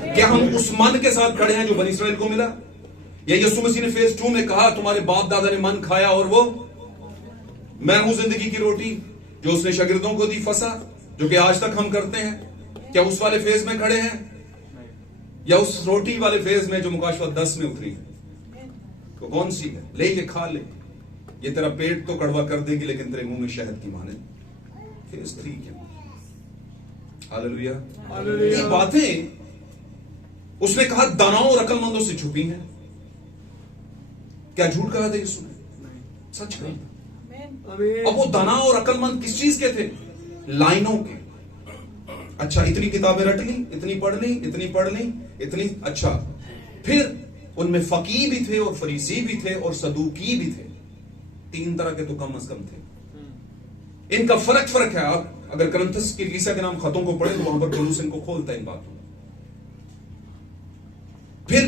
क्या हम उस मन के साथ खड़े हैं जो बनी इस्राएल को मिला? या यीशु मसीह ने फेज 2 में कहा तुम्हारे बाप दादा ने मन खाया और वो मैं हूं जिंदगी की रोटी, जो उसने शागिर्दों को दी फसा, जो कि आज तक हम करते हैं? क्या उस वाले फेज में खड़े हैं, या उस रोटी वाले फेज में जो मुकाशफा 10 में उतरी है? तो कौन सी है? ले ये खा ले, ये तेरा पेट तो कड़वा कर देगी लेकिन तेरे मुंह में शहद की माने। फेज 3 के हालेलुया। ये बातें उसने कहा दानाओं और अकलमंदों से छुपी हैं। क्या झूठ कहा था यीशु ने? सच कहा। अब वो दाना और अकलमंद किस चीज के थे? लाइनों के। अच्छा इतनी किताबें रट ली, इतनी पढ़ ली, इतनी पढ़ ली, इतनी। अच्छा फिर उनमें फकीह भी थे और फरीसी भी थे और सदूकी भी थे। 3 तरह के तो कम अज कम थे। इनका फर्क है। अगर करंथस की कलीसिया के नाम खतों को पढ़े तो वहां पर पौलुस इनको खोलता है इन बातों। फिर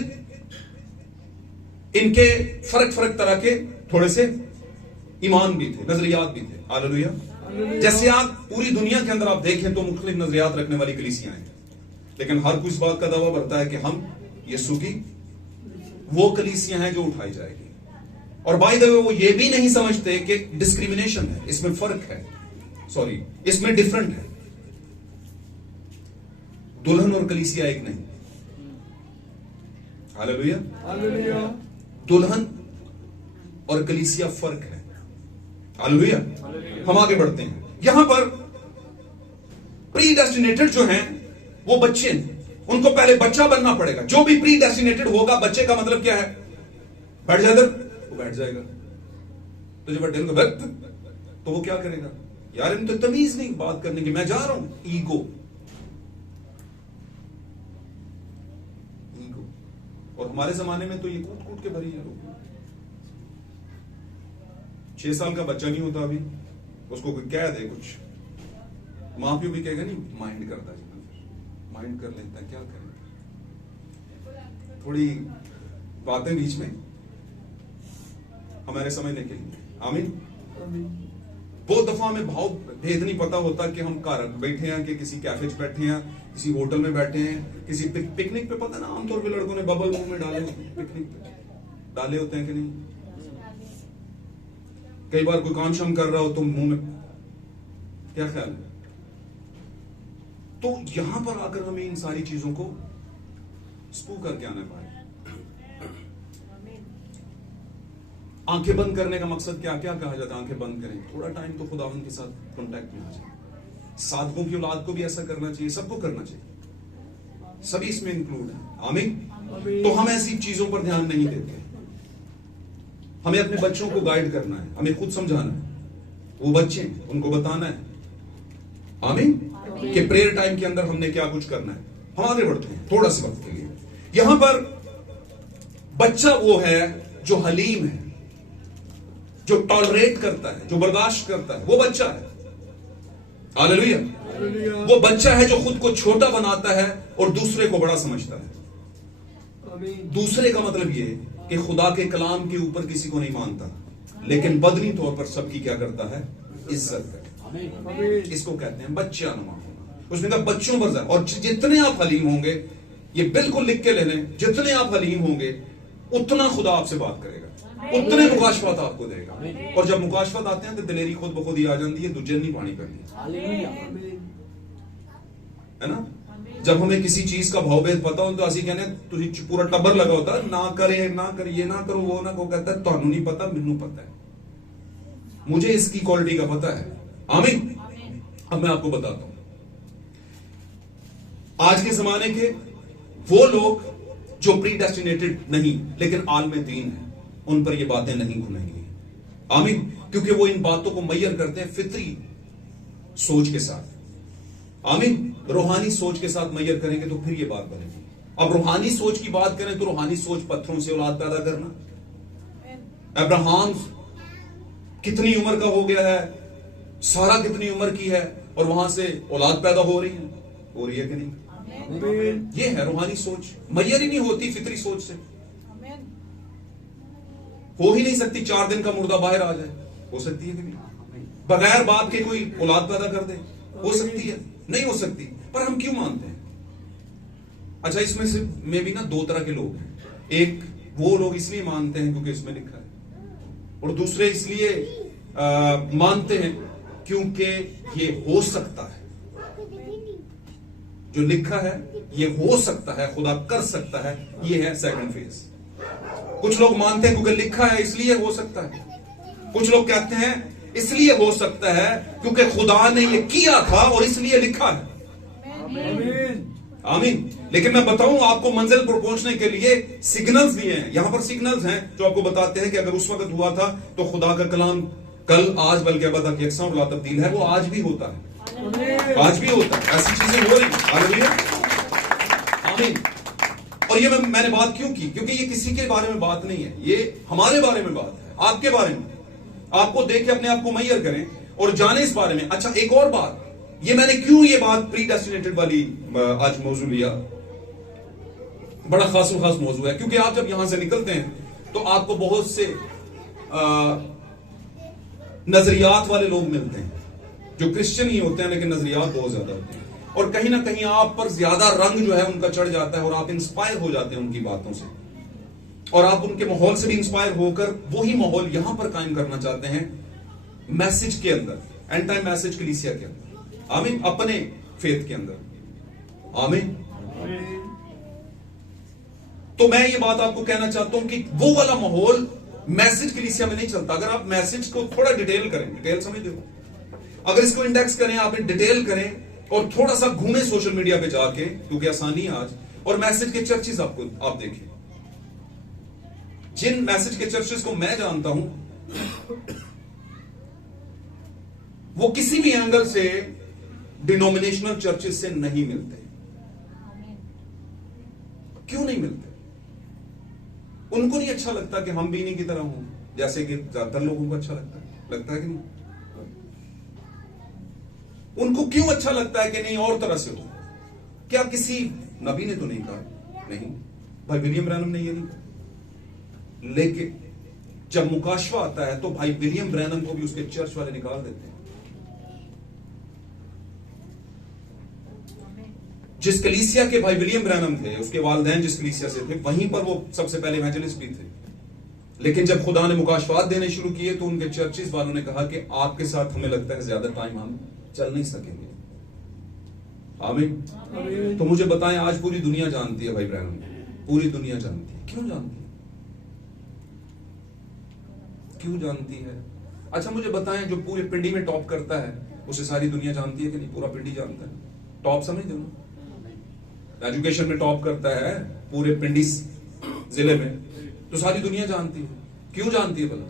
इनके फर्क फर्क तरह के थोड़े से ईमान भी थे, नजरियात भी थे। हालेलुया। जैसे आप पूरी दुनिया के अंदर आप देखें तो मुख्तलिफ नजरियात रखने वाली कलीसियां हैं, लेकिन हर कोई इस बात का दावा करता है कि हम यीशु की वो कलीसियां हैं जो उठाई जाएगी। और बाय द वे वो ये भी नहीं समझते कि डिस्क्रिमिनेशन है, इसमें फर्क है, सॉरी इसमें डिफरेंट है। दुल्हन और कलीसिया एक नहीं। हालेलुया। दुल्हन और कलीसिया फर्क है। हालेलुया। हम आगे बढ़ते हैं। यहां पर प्री डेस्टिनेटेड जो हैं वो बच्चे हैं, उनको पहले बच्चा बनना पड़ेगा। जो भी प्री डेस्टिनेटेड होगा, बच्चे का मतलब क्या है? बैठ जा इधर, वो बैठ जाएगा। तो जब बड्डे को बैठ तो वो क्या करेगा? यार इन तो तमीज नहीं बात करने की, मैं जा रहा हूं। ईगो। और हमारे जमाने में तो ये कूट कूट के भरी है लोग। 6 साल का बच्चा नहीं होता अभी, उसको कोई कह दे कुछ, मां प्यो भी कहेगा नहीं, माइंड करता है, माइंड कर लेता है, क्या करें, थोड़ी बातें बीच में हमारे समझने के लिए। आमीन। बहुत दफा हमें भाव भेद नहीं पता होता कि हम कार बैठे हैं कि किसी कैफे में बैठे हैं, किसी होटल में बैठे हैं, किसी पिकनिक पे। पता ना आमतौर पे लड़कों ने बबल मुंह में डाले, पिकनिक पे डाले होते हैं कि नहीं? कई बार कोई काम शाम कर रहा हो तो मुंह में, क्या ख्याल है? तो यहां पर आकर हमें इन सारी चीजों को स्पू करके आना पाए। आंखें बंद करने का मकसद क्या क्या कहा जाता है? आंखें बंद करें, थोड़ा टाइम तो खुदावंद के साथ कांटेक्ट में आ जाए। साधकों की औलाद को भी ऐसा करना चाहिए, सबको करना चाहिए, सभी इसमें इंक्लूड है। आमीन। तो हम ऐसी चीजों पर ध्यान नहीं देते। हमें अपने बच्चों को गाइड करना है, हमें खुद समझाना है। वो बच्चे हैं, उनको बताना है, आमीन, कि प्रेयर टाइम के अंदर हमने क्या कुछ करना है। हम आगे बढ़ते हैं थोड़ा सा वक्त के लिए। यहां पर बच्चा वो है जो हलीम है, जो टॉलरेट करता है, जो बर्दाश्त करता है, वो बच्चा है। हालेलुया। वो बच्चा है जो खुद को छोटा बनाता है और दूसरे को बड़ा समझता है। दूसरे का मतलब ये कि खुदा के कलाम के ऊपर किसी को नहीं मानता, लेकिन बदनी तौर पर सबकी क्या करता है? इज्जत करता है। इसको कहते हैं बच्चा नुमा होना। उसने कहा बच्चों पर, और जितने आप हलीम होंगे, ये बिल्कुल लिख के ले लें, जितने आप हलीम होंगे उतना खुदा आपसे बात करेगा, उतने मुकाशफत आपको देगा। और जब मुकाशफत आते हैं तो दिलेरी खुद ब खुद ही आ जाती है, दूजे नहीं पानी करनी, है ना? जब हमें किसी चीज का भावभेद पता हो तो असि कहने तुझे पूरा टब्बर लगा होता है, ना करे ना करे, ये ना करो वो ना को, कहता है ਤੁਹਾਨੂੰ नहीं पता, मैनू पता है, मुझे इसकी क्वालिटी का पता है। आमीन। अब मैं आपको बताता हूं, आज के जमाने के वो लोग जो प्री डेस्टिनेटेड नहीं लेकिन आलम दीन है, उन पर ये बातें नहीं घुमेंगी। आमीन। क्योंकि वो इन बातों को मैयर करते हैं फितरी सोच के साथ। आमीन। रूहानी सोच के साथ मैयर करेंगे तो फिर ये बात बनेगी। अब रूहानी सोच की बात करें तो रूहानी सोच पत्थरों से औलाद पैदा करना। अब्राहम कितनी उम्र का हो गया है, सारा कितनी उम्र की है, और वहां से औलाद पैदा हो रही है कि नहीं? ये है रूहानी सोच। मैयर ही नहीं होती फितरी सोच से। हो ही नहीं सकती 4 दिन का मुर्दा बाहर आ जाए, हो सकती है कि नहीं? बगैर बाप के कोई औलाद पैदा कर दे, हो सकती है? नहीं हो सकती। पर हम क्यों मानते हैं? अच्छा, इसमें से में भी ना 2 तरह के लोग हैं। एक वो लोग इसलिए मानते हैं क्योंकि इसमें लिखा है, और दूसरे इसलिए मानते हैं क्योंकि ये हो सकता है। जो लिखा है ये हो सकता है, खुदा कर सकता है, ये है सेकंड फेज। कुछ लोग मानते हैं क्योंकि लिखा है इसलिए हो सकता है। कुछ लोग कहते हैं इसलिए हो सकता है क्योंकि खुदा ने ये किया था और इसलिए लिखा है। आमीन। लेकिन मैं बताऊं आपको, मंजिल पर पहुंचने के लिए सिग्नल्स दिए हैं। यहां पर सिग्नल्स हैं जो आपको बताते हैं कि अगर उस वक्त हुआ था तो खुदा का कलाम कल आज बल्कि अब तक यकसा और ला तब्दील है, वो आज भी होता है, आज भी होता है। ऐसी चीजें हो रही। हालेलुया। आमीन। और ये मैंने बात क्यों की? क्योंकि ये किसी के बारे में बात नहीं है, ये हमारे बारे में बात है, आपके बारे में। आपको देख के अपने आप को मैयर करें और जाने इस बारे में। अच्छा, एक और बात, ये मैंने क्यों ये बात प्री डेस्टिनेटेड वाली आज मौजू लिया, बड़ा खास मौजू है, क्योंकि आप जब यहां से निकलते हैं तो आपको बहुत से नजरियात वाले लोग मिलते हैं जो क्रिश्चियन ही होते हैं लेकिन नजरियात बहुत ज्यादा होते हैं, और कहीं ना कहीं आप पर ज्यादा रंग जो है उनका चढ़ जाता है और आप इंस्पायर हो जाते हैं उनकी बातों से, और आप उनके माहौल से भी इंस्पायर होकर वही माहौल यहां पर कायम करना चाहते हैं मैसेज के अंदर, एंड टाइम मैसेज कलीसिया के अंदर, आमीन, अपने फेथ के अंदर, आमीन। तो मैं ये बात आपको कहना चाहता हूं कि वो वाला माहौल मैसेज कलीसिया में नहीं चलता। अगर आप मैसेज को थोड़ा डिटेल करें, डिटेल समझ लो, अगर इसको इंडेक्स करें, आप डिटेल करें और थोड़ा सा घूमें सोशल मीडिया पे जाके, क्योंकि आसानी है आज, और मैसेज के चर्चेस आप देखें। जिन मैसेज के चर्चेस को मैं जानता हूं वो किसी भी एंगल से डिनोमिनेशनल चर्चेस से नहीं मिलते। क्यों नहीं मिलते? उनको नहीं अच्छा लगता कि हम भी इन्हीं की तरह हों, जैसे कि ज्यादातर लोगों को अच्छा लगता है कि नहीं? उनको क्यों अच्छा लगता है कि नहीं और तरह से हो? क्या किसी नबी ने तो नहीं कहा? नहीं, भाई विलियम ब्रैनम ने ये नहीं कहा। लेकिन जब मुकाशवा आता है तो भाई विलियम ब्रैनम को भी उसके चर्च वाले निकाल देते हैं। जिस कलीसिया के भाई विलियम ब्रैनम थे, उसके वालिदैन जिस कलीसिया से थे, वहीं पर वो सबसे पहले इवेंजलिस्ट भी थे। लेकिन जब खुदा ने मुकाशवात देने शुरू किए तो उनके चर्चिस वालों ने कहा कि आपके साथ हमें लगता है ज्यादा टाइम हम चल नहीं सकेंगे। आमीन। तो मुझे बताएं, आज पूरी दुनिया जानती है भाई ब्रैनम, पूरी दुनिया जानती है। क्यों जानती है? क्यों जानती है? अच्छा मुझे बताएं, जो पूरे पिंडी में टॉप करता है उसे सारी दुनिया जानती है कि नहीं? पूरा पिंडी जानता है। टॉप समझते हो ना, एजुकेशन में टॉप करता है पूरे पिंडी जिले में, तो सारी दुनिया जानती है। क्यों जानती है भला?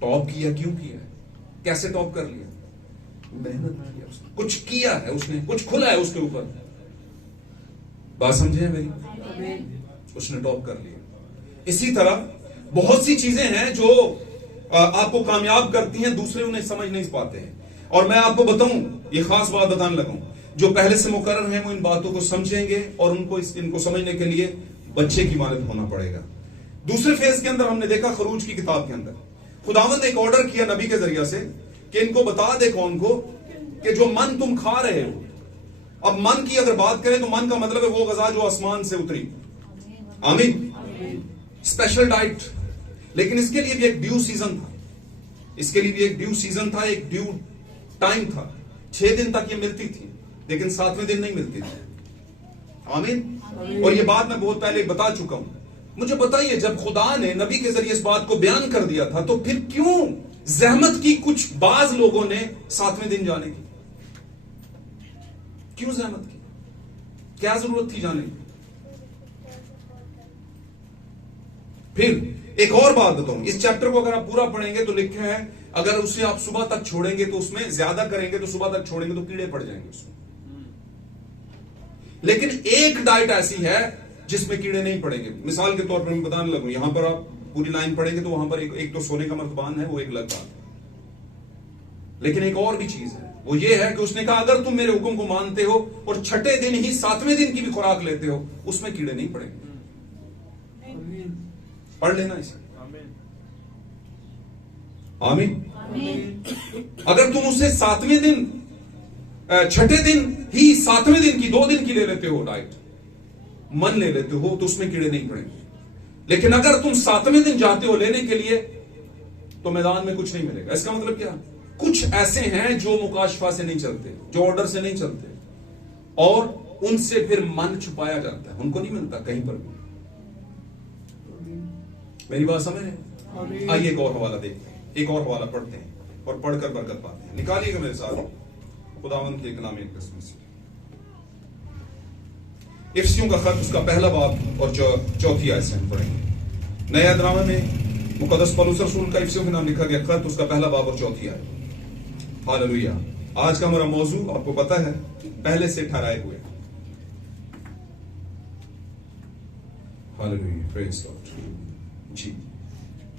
टॉप किया, क्यों किया, कैसे टॉप कर लिया? मेहनत किया उसने, कुछ किया है उसने, कुछ खुला है उसके ऊपर। बात समझे मेरी? उसने टॉप कर लिया। इसी तरह बहुत सी चीजें हैं जो आपको कामयाब करती हैं, दूसरे उन्हें समझ नहीं पाते हैं। और मैं आपको बताऊं, ये खास बात बताने लगा हूं, जो पहले से मुकर्रर हैं वो इन बातों को समझेंगे और उनको इनको समझने के लिए बच्चे की मानद होना पड़ेगा। दूसरे फेज के अंदर हमने देखा, खरूज की किताब के अंदर खुदावंद ने एक ऑर्डर किया नबी के जरिए से कि इनको बता दे कौन को कि जो मन तुम खा रहे हो, अब मन की अगर बात करें तो मन का मतलब है वो गज़ा जो आसमान से उतरी। आमीन। स्पेशल डाइट, लेकिन इसके लिए भी एक ड्यू सीजन था, इसके लिए भी एक ड्यू सीजन था, एक ड्यू टाइम था। 6 दिन तक ये मिलती थी, लेकिन 7वें दिन नहीं मिलती थी। आमीन। और ये बात मैं बहुत पहले बता चुका हूं। मुझे बताइए, जब खुदा ने नबी के जरिए इस बात को बयान कर दिया था तो फिर क्यों जहमत की कुछ बाज लोगों ने 7वें दिन जाने की? क्यों जहमत की? क्या जरूरत थी जाने की? फिर एक और बात बताऊं, इस चैप्टर को अगर आप पूरा पढ़ेंगे तो लिखा है, अगर उसे आप सुबह तक छोड़ेंगे तो उसमें ज्यादा करेंगे तो सुबह तक छोड़ेंगे तो कीड़े पड़ जाएंगे उसमें। लेकिन एक डाइट ऐसी है जिसमें कीड़े नहीं पड़ेंगे। मिसाल के तौर पर मैं बताने लगूं, यहां पर आप पूरी लाइन पढ़ेंगे तो वहां पर एक तो सोने का मर्तबान है, वो एक अलग बात है। लेकिन एक और भी चीज है, वो ये है कि उसने कहा अगर तुम मेरे हुक्म को मानते हो और छठे दिन ही 7वें दिन की भी खुराक लेते हो, उसमें कीड़े नहीं पड़ेंगे। पढ़ लेना इसे। आमीन। अगर तुम उसे 7वें दिन, छठे दिन ही 7वें दिन की 2 दिन की ले लेते हो डाइट, मन ले लेते हो, तो उसमें कीड़े नहीं पड़ेंगे। लेकिन अगर तुम 7वें दिन जाते हो लेने के लिए तो मैदान में कुछ नहीं मिलेगा। इसका मतलब क्या? कुछ ऐसे हैं जो मुकाशफा से नहीं चलते, जो ऑर्डर से नहीं चलते, और उनसे फिर मन छुपाया जाता है, उनको नहीं मिलता कहीं पर भी। मेरी बात समझ रहे? आइए एक और हवाला देखते हैं, एक और हवाला पढ़ते हैं और पढ़कर बरकत पाते हैं। निकालिएगा मेरे साथ खुदावंद के कलाम एक किस्म से इफ्सियों का खत, उसका पहला बाब और 4थी आयत से हम पढ़ेंगे। नया ड्रामा में मुकद्दस पौलुस रसूल का इफ्सियों के नाम लिखा गया खत, उसका पहला बाब और 4थी आयत। हालेलुया। आज का हमारा मौजू आपको पता है, पहले से ठहराए हुए। Hallelujah, praise God. जी,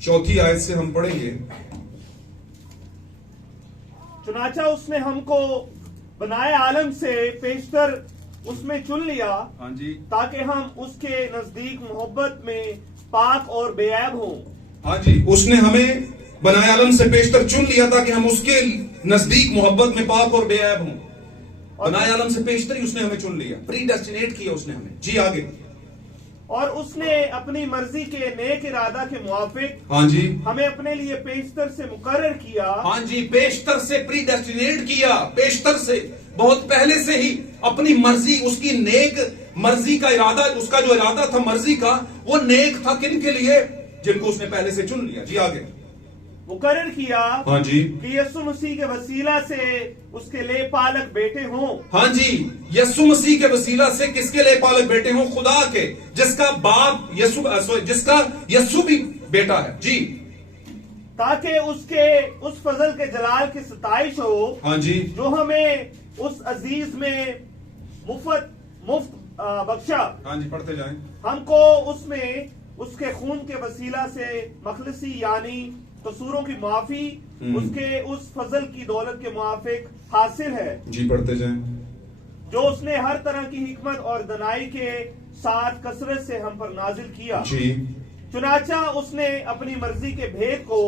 4थी आयत से हम पढ़ेंगे। चुनाचा उसने हमको बनाए आलम से पेशतर उसमें चुन लिया हाँ जी, ताकि हम उसके नजदीक मोहब्बत में पाक और बेऐब हों। हाँ जी, उसने हमें बनाए आलम से पेशतर चुन लिया ताकि हम उसके नजदीक मोहब्बत में पाक और बेऐब हों। बनाए आलम से पेशतर ही उसने हमें चुन लिया, प्री डेस्टिनेट किया उसने हमें। जी आगे। और उसने अपनी मर्जी के नेक इरादा के मुआफिक हाँ जी, हमें अपने लिए पेशतर से मुकर्रर किया। हाँ जी, पेशतर से प्री डेस्टिनेट किया, पेशतर से बहुत पहले से ही अपनी मर्जी, उसकी नेक मर्जी का इरादा, उसका जो इरादा था मर्जी का, वो नेक था किन के लिए? जिनको उसने पहले से चुन लिया। जी आगे। मुकर्रर किया हाँ जी, कि यीशु मसीह के वसीला से उसके ले पालक बेटे हों। हाँ जी, यीशु मसीह के वसीला से किसके लिए पालक बेटे हों? खुदा के, जिसका बाप जिसका यीशु भी बेटा है। जी, ताकि उसके उस फजल के जलाल की सताइश हो हाँ जी, जो हमें उस अजीज में मुफ्त बख्शा। हाँ जी, पढ़ते जाएं। हमको उसमें उसके खून के वसीला से मखलसी यानी कसूरों की माफी उसके उस फजल की दौलत के मुआफिक हासिल है जी, पढ़ते जाएं। जो उसने हर तरह की हिकमत और दनाई के साथ कसरत से हम पर नाजिल किया। जी, चुनाचा उसने अपनी मर्जी के भेद को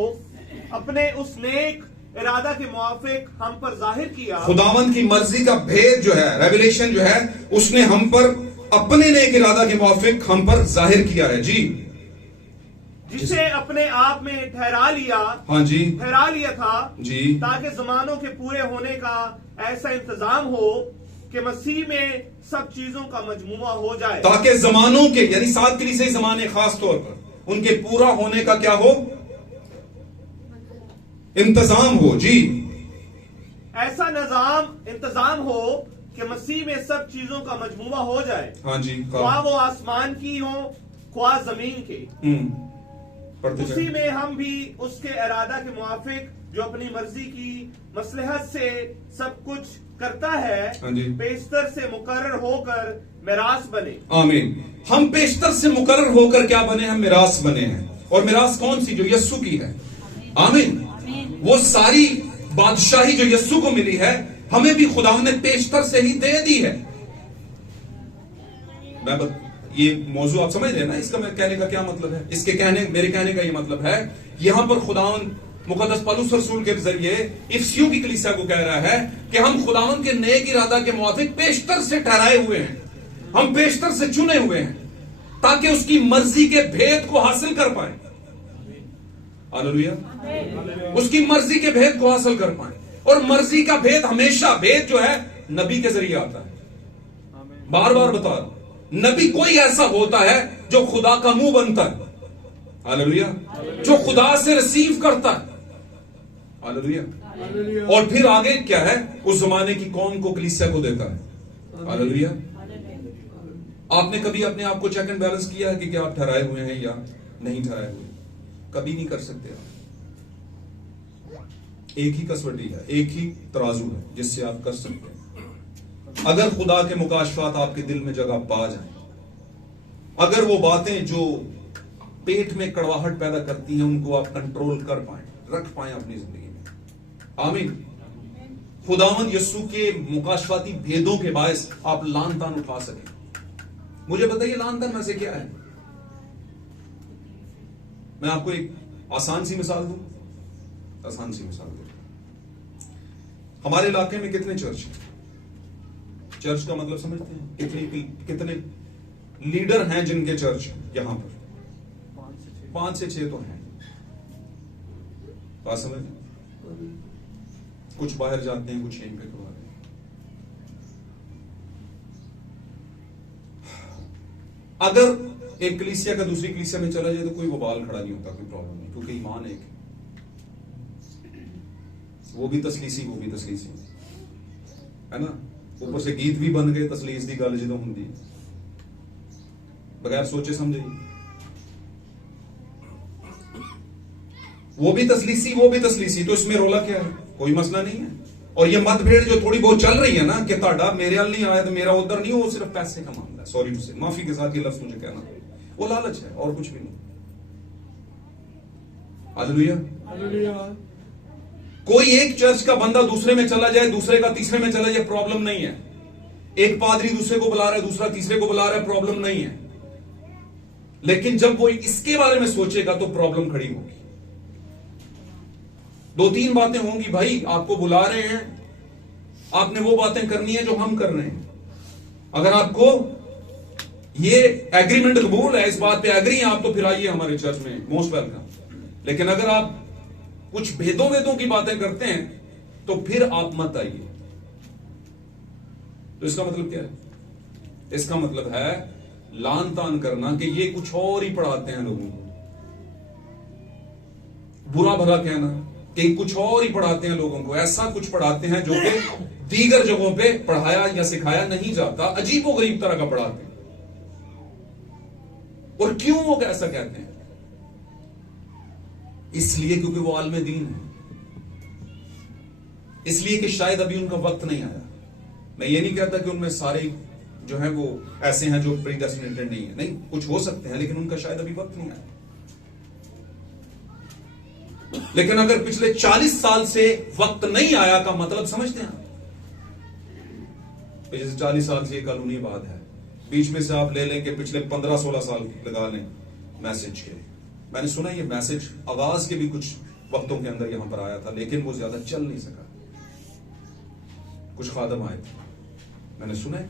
अपने उस नेक इरादा के मुआफिक हम पर जाहिर किया। खुदावंद की मर्जी का भेद जो है, रेवलेशन जो है, उसने हम पर अपने नेक इरादा के मुआफिक हम पर जाहिर किया है। जी, जिसे अपने आप में ठहरा लिया। हाँ जी, ठहरा लिया था जी, ताकि जमानों के पूरे होने का ऐसा इंतजाम हो कि मसीह में सब चीजों का मजमुआ हो जाए। ताकि जमानों के, यानी 7 कलीसियाई जमाने खास तौर पर, उनके पूरा होने का क्या हो? इंतजाम हो। जी, ऐसा इंतजाम हो कि मसीह में सब चीजों का मजमुआ हो जाए। हाँ जी, ख्वाह वो आसमान की हो ख्वाह जमीन के। पढ़ते उसी जाएं। में हम भी उसके इरादा के मुआफिक जो अपनी मर्जी की मसलहत से सब कुछ करता है हाँ जी, पेशतर से मुकर्रर होकर मिरास बने। आमीन। हम पेशतर से मुकर्रर होकर क्या बने? हम मिरास बने हैं। और मिरास कौन सी? जो यस्सु की है। आमीन। वो सारी बादशाही जो यस्सु को मिली है, हमें भी खुदा ने पेशतर से ही दे दी है। ये मौजू आप समझ रहे हैं ना? इसका मैं कहने का क्या मतलब है? मेरे कहने का ये मतलब है, यहां पर खुदावन मुकद्दस पौलुस रसूल के जरिए इफिसियों की कलीसिया को कह रहा है कि हम खुदावन के नेक इरादा के मुताबिक पेशतर से ठहराए हुए हैं, हम पेशतर से चुने हुए हैं ताकि उसकी मर्जी के भेद को हासिल कर पाए। हालेलुया। उसकी मर्जी के भेद को हासिल कर पाए। और मर्जी का भेद हमेशा, भेद जो है नबी के जरिए आता है। बार बार बता रहा हूं, नबी कोई ऐसा होता है जो खुदा का मुंह बनता है। हालेलुया। जो खुदा से रिसीव करता है। हालेलुया। और फिर आगे क्या है? उस जमाने की कौम को, कलीसिया को देता है। हालेलुया। आपने कभी अपने आप को चेक एंड बैलेंस किया है कि क्या आप ठहराए हुए हैं या नहीं ठहराए हुए? कभी नहीं कर सकते आप। एक ही कसवटी है, एक ही तराजू है जिससे आप कर सकते हैं। अगर खुदा के मुकाशफात आपके दिल में जगह पा जाए, अगर वो बातें जो पेट में कड़वाहट पैदा करती हैं उनको आप कंट्रोल कर पाए, रख पाए अपनी जिंदगी में। आमीन। खुदावंद यस्सु के मुकाशफाती भेदों के बायस आप लान तान उठा सके। मुझे बताइए लान तान में से क्या है? मैं आपको एक आसान सी मिसाल दूं। आसान सी मिसाल दूं। हमारे इलाके में कितने चर्च हैं? चर्च का मतलब समझते हैं? कितने लीडर हैं जिनके चर्च यहां पर? 5 से 6 तो हैं। बात समझ? कुछ बाहर जाते हैं, कुछ यहीं पे करवा रहे हैं। अगर एक कलीसिया का दूसरी कलीसिया में चला जाए तो कोई बवाल खड़ा नहीं होता, कोई प्रॉब्लम नहीं, क्योंकि ईमान एक है। वो भी तसलीसी है ना। ऊपर से गीत भी बन गए तसलीस दी गल जो होंगी, बगैर सोचे समझे। वो भी तसलीसी, तो इसमें रोला क्या है? कोई मसला नहीं है। और ये मतभेद जो थोड़ी बहुत चल रही है ना कि ताड़ा मेरे हल नहीं आया तो मेरा उधर नहीं, वो सिर्फ पैसे का मामला है। सॉरी मुझसे, माफी के साथ ये लफ्ज मुझे कहना, वो लालच है और कुछ भी नहीं। हालेलुया। कोई एक चर्च का बंदा दूसरे में चला जाए, दूसरे का तीसरे में चला जाए, प्रॉब्लम नहीं है। एक पादरी दूसरे को बुला रहा है, दूसरा तीसरे को बुला रहा है, प्रॉब्लम नहीं है। लेकिन जब वो इसके बारे में सोचेगा तो प्रॉब्लम खड़ी होगी। दो तीन बातें होंगी, भाई आपको बुला रहे हैं, आपने वो बातें करनी है जो हम कर रहे हैं। अगर आपको ये एग्रीमेंट कबूल है, इस बात पे एग्री हैं आप, तो फिर आइए हमारे चर्च में, मोस्ट वेलकम। लेकिन अगर आप कुछ भेदों की बातें करते हैं तो फिर आप मत आइए। तो इसका मतलब क्या है? इसका मतलब है लान तान करना कि ये कुछ और ही पढ़ाते हैं लोगों को, बुरा भला कहना कि कुछ और ही पढ़ाते हैं लोगों को, ऐसा कुछ पढ़ाते हैं जो कि दीगर जगहों पे पढ़ाया या सिखाया नहीं जाता, अजीबो गरीब तरह का पढ़ाते हैं। और क्यों वो ऐसा कहते हैं? इसलिए क्योंकि वो आलमे दीन है, इसलिए कि शायद अभी उनका वक्त नहीं आया। मैं ये नहीं कहता कि उनमें सारे जो है वो ऐसे हैं जो प्रीडेस्टिनेटेड नहीं है, नहीं, कुछ हो सकते हैं, लेकिन उनका शायद अभी वक्त नहीं आया। लेकिन अगर पिछले 40 साल से वक्त नहीं आया का मतलब समझते हैं आप? जैसे 40 साल से कानूनीवाद है, बीच में से आप ले लें कि पिछले 15-16 साल लगा लें मैसेज के। मैंने सुना ये मैसेज आवाज के भी कुछ वक्तों के अंदर यहां पर आया था, लेकिन वो ज्यादा चल नहीं सका। कुछ खादम आए थे, मैंने सुना है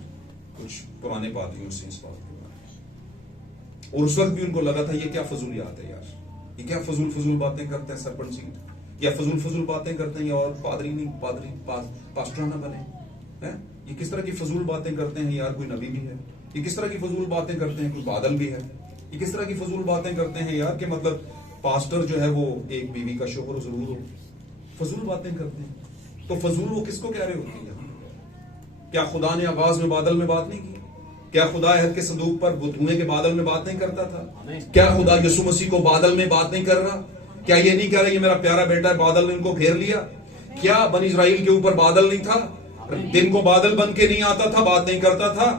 कुछ पुराने पादरियों से इस बात के बारे में, और उस वक्त भी उनको लगा था ये क्या फजूलियात है यार, ये क्या फजूल बातें करते हैं सरपंच जी, या फजूल बातें करते हैं, या और पास्टर ना बने हैं, ये किस तरह की फजूल बातें करते हैं यार, कोई नबी भी है, ये किस तरह की फजूल बातें करते हैं, कोई बादल भी है, ये किस तरह की फजूल बातें करते हैं यार, कि मतलब पास्टर जो है वो एक बीवी का शोहर जरूर हो, फजूल बातें करते हैं। तो फजूल वो किसको कह रहे होते हैं? क्या खुदा ने आगाज में बादल में बात नहीं की? क्या खुदा अहद के संदूक पर वो धुएं के बादल में बात नहीं करता था? क्या खुदा यीशु मसीह को बादल में बात नहीं कर रहा? क्या ये नहीं कह रहा ये मेरा प्यारा बेटा है, बादल ने उनको घेर लिया? क्या बनी इस्राइल के ऊपर बादल नहीं था? दिन को बादल बन के नहीं आता था, बात नहीं करता था?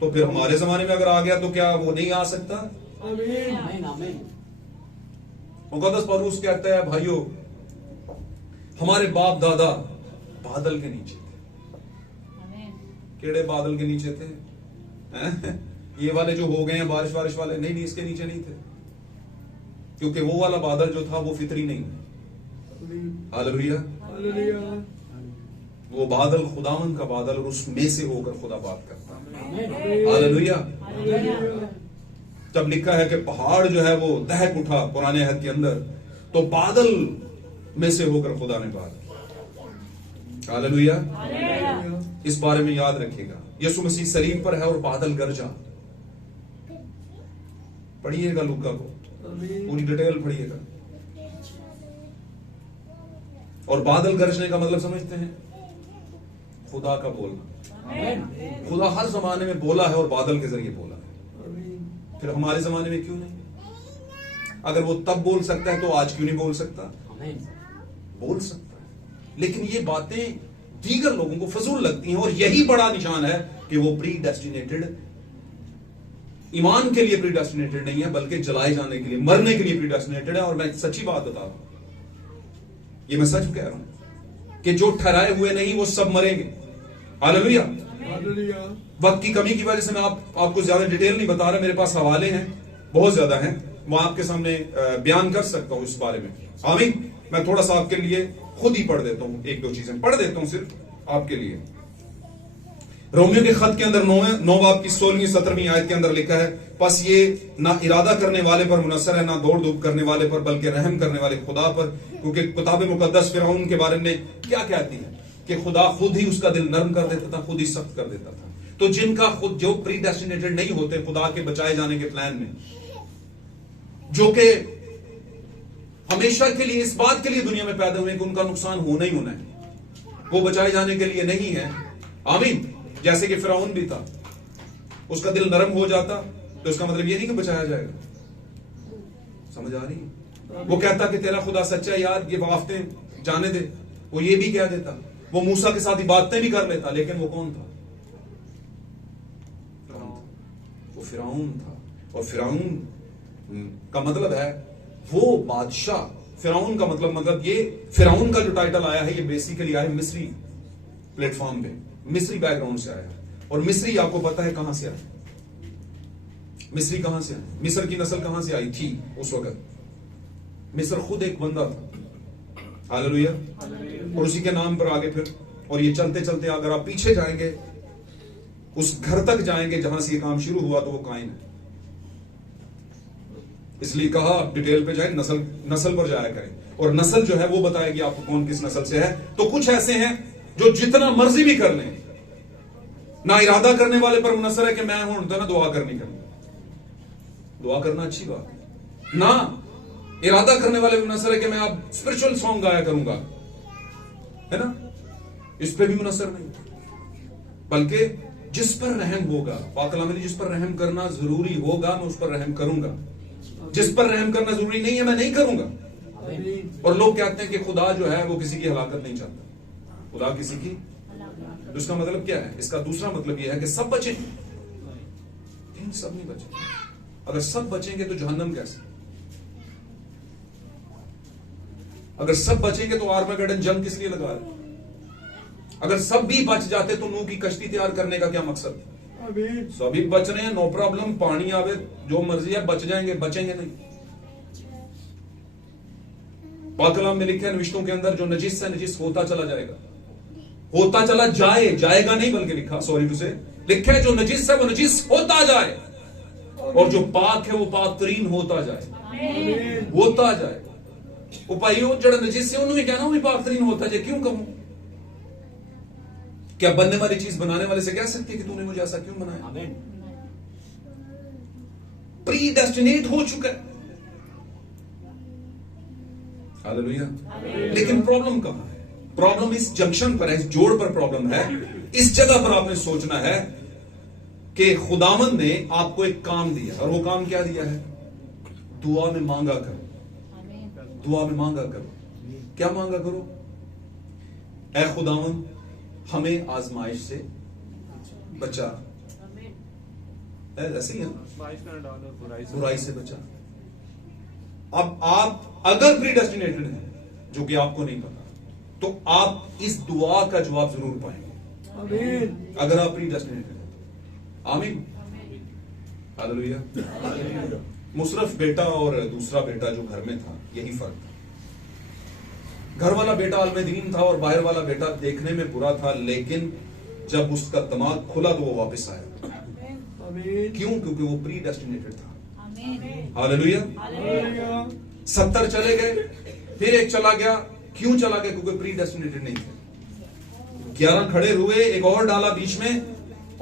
तो फिर हमारे जमाने में अगर आ गया तो क्या वो नहीं आ सकता? मुकद्दस पौलुस कहता है भाइयों, हमारे बाप दादा बादल के नीचे थे। केड़े बादल के नीचे थे? ये वाले जो हो गए हैं बारिश वाले, नहीं, इसके नीचे नहीं थे, क्योंकि वो वाला बादल जो था वो फितरी नहीं है। हालेलुया। वो बादल खुदावन का बादल, और उसमें से होकर खुदा बात करता है। हालेलुया। जब लिखा है कि पहाड़ जो है वो दहक उठा पुराने अहद के अंदर, तो बादल में से होकर खुदा ने बात की। हालेलुया। इस बारे में याद रखिएगा, यीशु मसीह सलीब पर है और बादल गरजा। पढ़िएगा लूका को, पूरी डिटेल पढ़िएगा। और बादल गरजने का मतलब समझते हैं? खुदा का बोलना। खुदा हर जमाने में बोला है और बादल के जरिए बोला है, फिर हमारे जमाने में क्यों नहीं? अगर वो तब बोल सकता है तो आज क्यों नहीं बोल सकता? बोल सकता है, लेकिन ये बातें दीगर लोगों को फजूल लगती हैं, और यही बड़ा निशान है कि वो प्री डेस्टिनेटेड, ईमान के लिए प्री डेस्टिनेटेड नहीं है, बल्कि जलाए जाने के लिए, मरने के लिए प्री डेस्टिनेटेड है। और मैं सच्ची बात बता रहा हूं, ये मैं सच कह रहा हूं कि जो ठहराए हुए नहीं वो सब मरेंगे। हालेलुया। वक्त की कमी की वजह से मैं आपको ज्यादा डिटेल नहीं बता रहा, मेरे पास हवाले हैं, बहुत ज्यादा हैं, मैं आपके सामने बयान कर सकता हूं इस बारे में। आमीन। मैं थोड़ा सा आपके लिए खुद ही पढ़ देता हूं, एक दो चीजें पढ़ देता हूं सिर्फ आपके लिए। रोमियो के खत के अंदर 9 बाब की 16वीं 17वीं आयत के अंदर लिखा है, बस ये ना इरादा करने वाले पर मुनस्सर है, ना दौड़ धूप करने वाले पर, बल्कि रहम करने वाले खुदा पर। क्योंकि किताब मुकद्दस फिरौन के बारे में क्या कहती है कि खुदा खुद ही उसका दिल नरम कर देता था, खुद ही सख्त कर देता था। तो जिनका खुद जो प्री डेस्टिनेटेड नहीं होते खुदा के बचाए जाने के प्लान में, जो कि हमेशा के लिए इस बात के लिए दुनिया में पैदा हुए कि उनका नुकसान होना ही होना है, वो बचाए जाने के लिए नहीं है। आमीन। जैसे कि फिरौन भी था, उसका दिल नरम हो जाता तो इसका मतलब ये नहीं कि बचाया जाएगा। समझ आ रही है? वो कहता कि तेरा खुदा सच्चा है यार, ये वाफ्तें जाने दे, वो ये भी कह देता, वो मूसा के साथ इबादतें भी कर लेता, लेकिन वो कौन था? वो फिरौन था। और फिरौन का मतलब है वो बादशाह, फिरौन का मतलब ये फिरौन का जो टाइटल आया है ये बेसिकली आया है मिस्री प्लेटफॉर्म पे, मिस्री बैकग्राउंड से आया है। और मिस्री आपको पता है कहां से आया, मिस्री कहां से आया, मिस्र की नस्ल कहां से आई थी उस वक्त, मिस्र खुद एक बंदा था। हालेलुया। और उसी के नाम पर आगे फिर, और ये चलते चलते अगर आप पीछे जाएंगे उस घर तक जाएंगे जहां से ये काम शुरू हुआ तो वो कायन है। इसलिए कहा आप डिटेल पे जाए, नस्ल पर जाया करें और नस्ल जो है वो बताएगी आपको कौन किस नस्ल से है। तो कुछ ऐसे हैं जो जितना मर्जी भी कर लें, ना इरादा करने वाले पर मुनसर है कि मैं हूं तो ना दुआ करनी करनी, दुआ करना अच्छी बात है, ना इरादा करने वाले पर मुनसर है कि मैं अब स्पिरिचुअल सॉन्ग गाया करूंगा, है ना, इस पे भी मुनसर नहीं, बल्कि जिस पर रहम होगा, पाक कलाम में जिस पर रहम करना जरूरी होगा मैं उस पर रहम करूंगा, जिस पर रहम करना जरूरी नहीं है मैं नहीं करूंगा। और लोग कहते हैं कि खुदा जो है वो किसी की हलाकत नहीं चाहता, खुदा किसी की, तो इसका मतलब क्या है, इसका दूसरा मतलब यह है कि सब बचेंगे, लेकिन सब नहीं बचेंगे। अगर सब बचेंगे तो जहन्नम कैसे, अगर सब बचेंगे तो आर्मागेडन जंग किस लिए लगा रहे, अगर सब भी बच जाते तो नूह की कश्ती तैयार करने का क्या मकसद, सभी बच रहे हैं, नो प्रॉब्लम, पानी आवे जो मर्जी है, बच जाएंगे, बचेंगे नहीं। पाक कलाम में लिखा है नविश्तों के अंदर जो नजिस है नजिस होता चला जाएगा, होता चला जाएगा नहीं बल्कि लिखा, सॉरी टू से, लिखा है जो नजिस है वो नजिस होता जाए और जो पाक है वो पाक तरीन होता जाए, होता जाए। वो भाइयों जड़ा नजिस है उन्होंने कहना वो भी पाक तरीन होता जाए, क्यों कहूं, क्या बनने वाली चीज बनाने वाले से कह सकती है कि तूने मुझे ऐसा क्यों बनाया, प्री डेस्टिनेट हो चुका है। हालेलुया। लेकिन प्रॉब्लम कहां है, प्रॉब्लम इस जंक्शन पर है, इस जोड़ पर प्रॉब्लम है। इस जगह पर आपने सोचना है कि खुदावंद ने आपको एक काम दिया, और वो काम क्या दिया है, दुआ में मांगा करो, दुआ में मांगा करो। क्या मांगा करो, ऐ खुदावंद हमें आजमाइश से बचा, ऐसे ही है, बुराई से बचा। अब आप अगर प्रीडेस्टिनेटेड हैं, जो कि आपको नहीं पता, तो आप इस दुआ का जवाब जरूर पाएंगे, अगर आप प्रीडेस्टिनेटेड हैं। आमीन, हालेलुया। मुशर्रफ बेटा और दूसरा बेटा जो घर में था, यही फर्क था। घर वाला बेटा अलमदीन था और बाहर वाला बेटा देखने में बुरा था, लेकिन जब उसका दिमाग खुला तो वो वापस आया। क्यों, क्योंकि वो प्री डेस्टिनेटेड था। हालेलुया। 70 चले गए, फिर एक चला गया, क्यों चला गया, क्योंकि प्री डेस्टिनेटेड नहीं थे। 11 खड़े हुए, एक और डाला बीच में,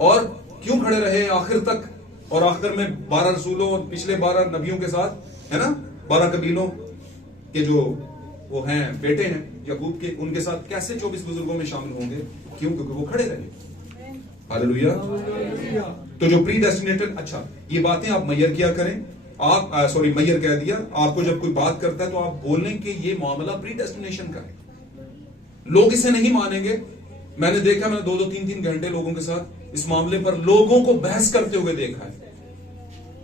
और क्यों खड़े रहे आखिर तक, और आखिर में 12 रसूलों और पिछले 12 नबियों के साथ, है ना, 12 कबीलों के जो वो हैं बेटे हैं याकूब के, उनके साथ कैसे 24 बुजुर्गों में शामिल होंगे, क्यों, क्योंकि वो खड़े रहे। हालेलुया। तो जो प्री डेस्टिनेटेड, अच्छा ये बातें आप मैयर किया करें, आप सॉरी मैयर कह दिया, आपको जब कोई बात करता है तो आप बोलें कि ये मामला प्री डेस्टिनेशन का है। लोग इसे नहीं मानेंगे, मैंने देखा, मैंने 2-2, 3-3 घंटे लोगों के साथ इस मामले पर लोगों को बहस करते हुए देखा है,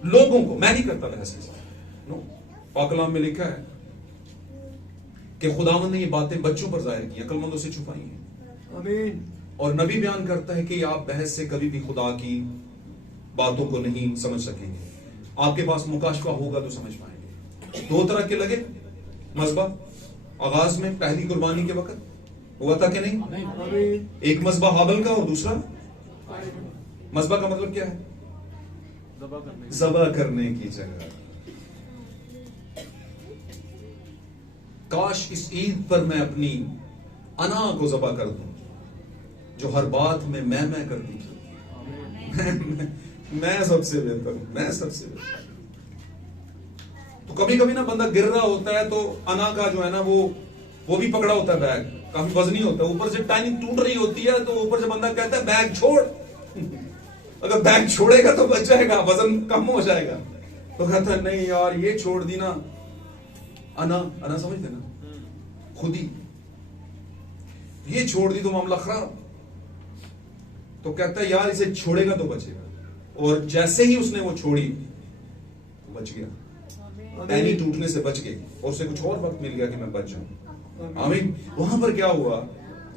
लोगों को, मैं नहीं करता बहस के साथ, नो। पाक कलाम में लिखा है कि खुदावंद ने ये बातें बच्चों पर जाहिर की, अक्लमंदों से छुपाई हैं। आमीन। और नबी बयान करता है कि आप बहस से कभी भी खुदा की बातों को नहीं समझ सकेंगे, आपके पास मुकाशफा होगा तो समझ पाएंगे। 2 तरह के लगे मजबा, आगाज में पहली कुर्बानी के वक्त हुआ था कि नहीं, एक मजबा हाबल का और दूसरा, मजबा का मतलब क्या है, ज़बह करने की जगह। काश इस ईद पर मैं अपनी अना को ज़बह कर दूं, जो हर बात में मैं करती थी। मैं सबसे बेहतर हूं, मैं सबसे बेहतर। तो कभी कभी ना बंदा गिर रहा होता है तो अना का जो है ना वो भी पकड़ा होता है, बैग काफी वजनी होता है, ऊपर से टाइनिंग टूट रही होती है, तो ऊपर से बंदा कहता है बैग छोड़। अगर बैग छोड़ेगा तो बच जाएगा, वजन कम हो जाएगा। तो कहता है नहीं यार ये छोड़ दी ना, अना समझते ना, खुद ही ये छोड़ दी तो मामला खराब। तो कहता है यार इसे छोड़ेगा तो बचेगा, और जैसे ही उसने वो छोड़ी बच गया। ऐनी टूटने से बच गई और उसे कुछ और वक्त मिल गया कि मैं बच जाऊं। आमीन। वहां पर क्या हुआ,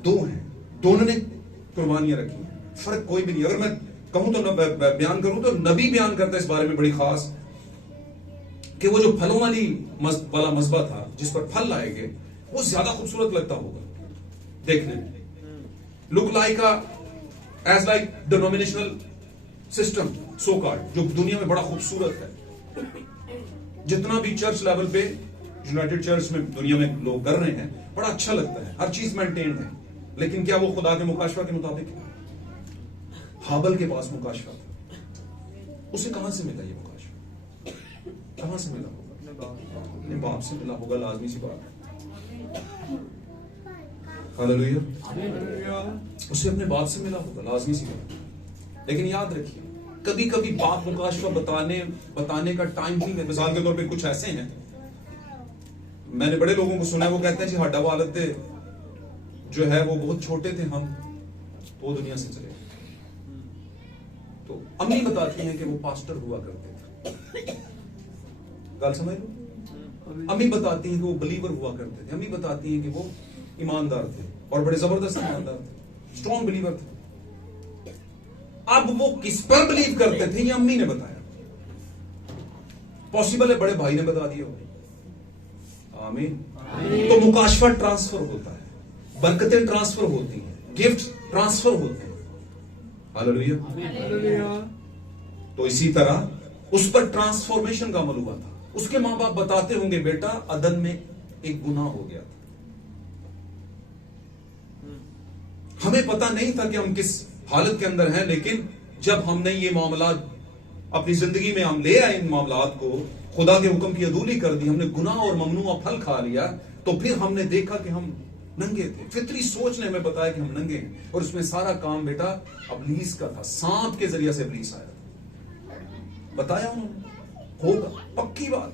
दो हैं, दोनों ने कुर्बानियां रखी, फर्क कोई भी नहीं। अगर मैं कहूं तो बयान करूं तो नबी बयान करता है इस बारे में बड़ी खास, कि वो जो फलों वाला मसबा था जिस पर फल लाएंगे वो ज्यादा खूबसूरत लगता होगा देखने में, look like as like denominational system so called, जो दुनिया में बड़ा खूबसूरत है। जितना भी चर्च लेवल पे यूनाइटेड चर्च में दुनिया में लोग कर रहे हैं, बड़ा अच्छा लगता है, हर चीज मेंटेन है, लेकिन क्या वो खुदा के मुकाशवा के मुताबिक है? हाबल के पास मुकाशवा था, उसे कहां से मिला ये मुकाशवा? कहां से मिला होगा? अपने बाप से मिला होगा, लाजमी सी बात है। हालेलुया। उसे अपने बाप से मिला होगा, लाजमी सी बात है। लेकिन याद रखिए, कभी कभी बाप मुकाशवा बताने का टाइम ही नहीं। मिसाल के तौर पे कुछ ऐसे हैं, मैंने बड़े लोगों को सुना है, वो कहते हैं जी हड्डा वालद जो है वो बहुत छोटे थे, हम वो दुनिया से चले। तो अम्मी बताती हैं कि वो पास्टर हुआ करते थे, गल समझ लो। अम्मी बताती हैं कि वो बिलीवर हुआ करते थे, अम्मी बताती हैं कि वो ईमानदार थे और बड़े जबरदस्त ईमानदार थे, स्ट्रॉन्ग बिलीवर थे। अब वो किस पर बिलीव करते थे ये अम्मी ने बताया, पॉसिबल है बड़े भाई ने बता दिया हो। आमीन। तो मुकाशवा ट्रांसफर होता है, बरकतें ट्रांसफर होती हैं, गिफ्ट ट्रांसफर होते हैं। हालेलुया। तो इसी तरह उस पर ट्रांसफॉर्मेशन का अमल हुआ था। उसके मां बाप बताते होंगे, बेटा अदन में एक गुनाह हो गया था, हमें पता नहीं था कि हम किस हालत के अंदर हैं, लेकिन जब हमने ये मामला अपनी जिंदगी में हम ले आए, इन मामलात को खुदा के हुक्म की अदूली कर दी, हमने गुनाह और ममनूआ फल खा लिया, तो फिर हमने देखा कि हम नंगे थे। फितरी सोच ने हमें बताया कि हम नंगे हैं, और उसमें सारा काम बेटा इब्लीस का था, सांप के जरिए से इब्लीस आया था। बताया उन्होंने, होगा, पक्की बात।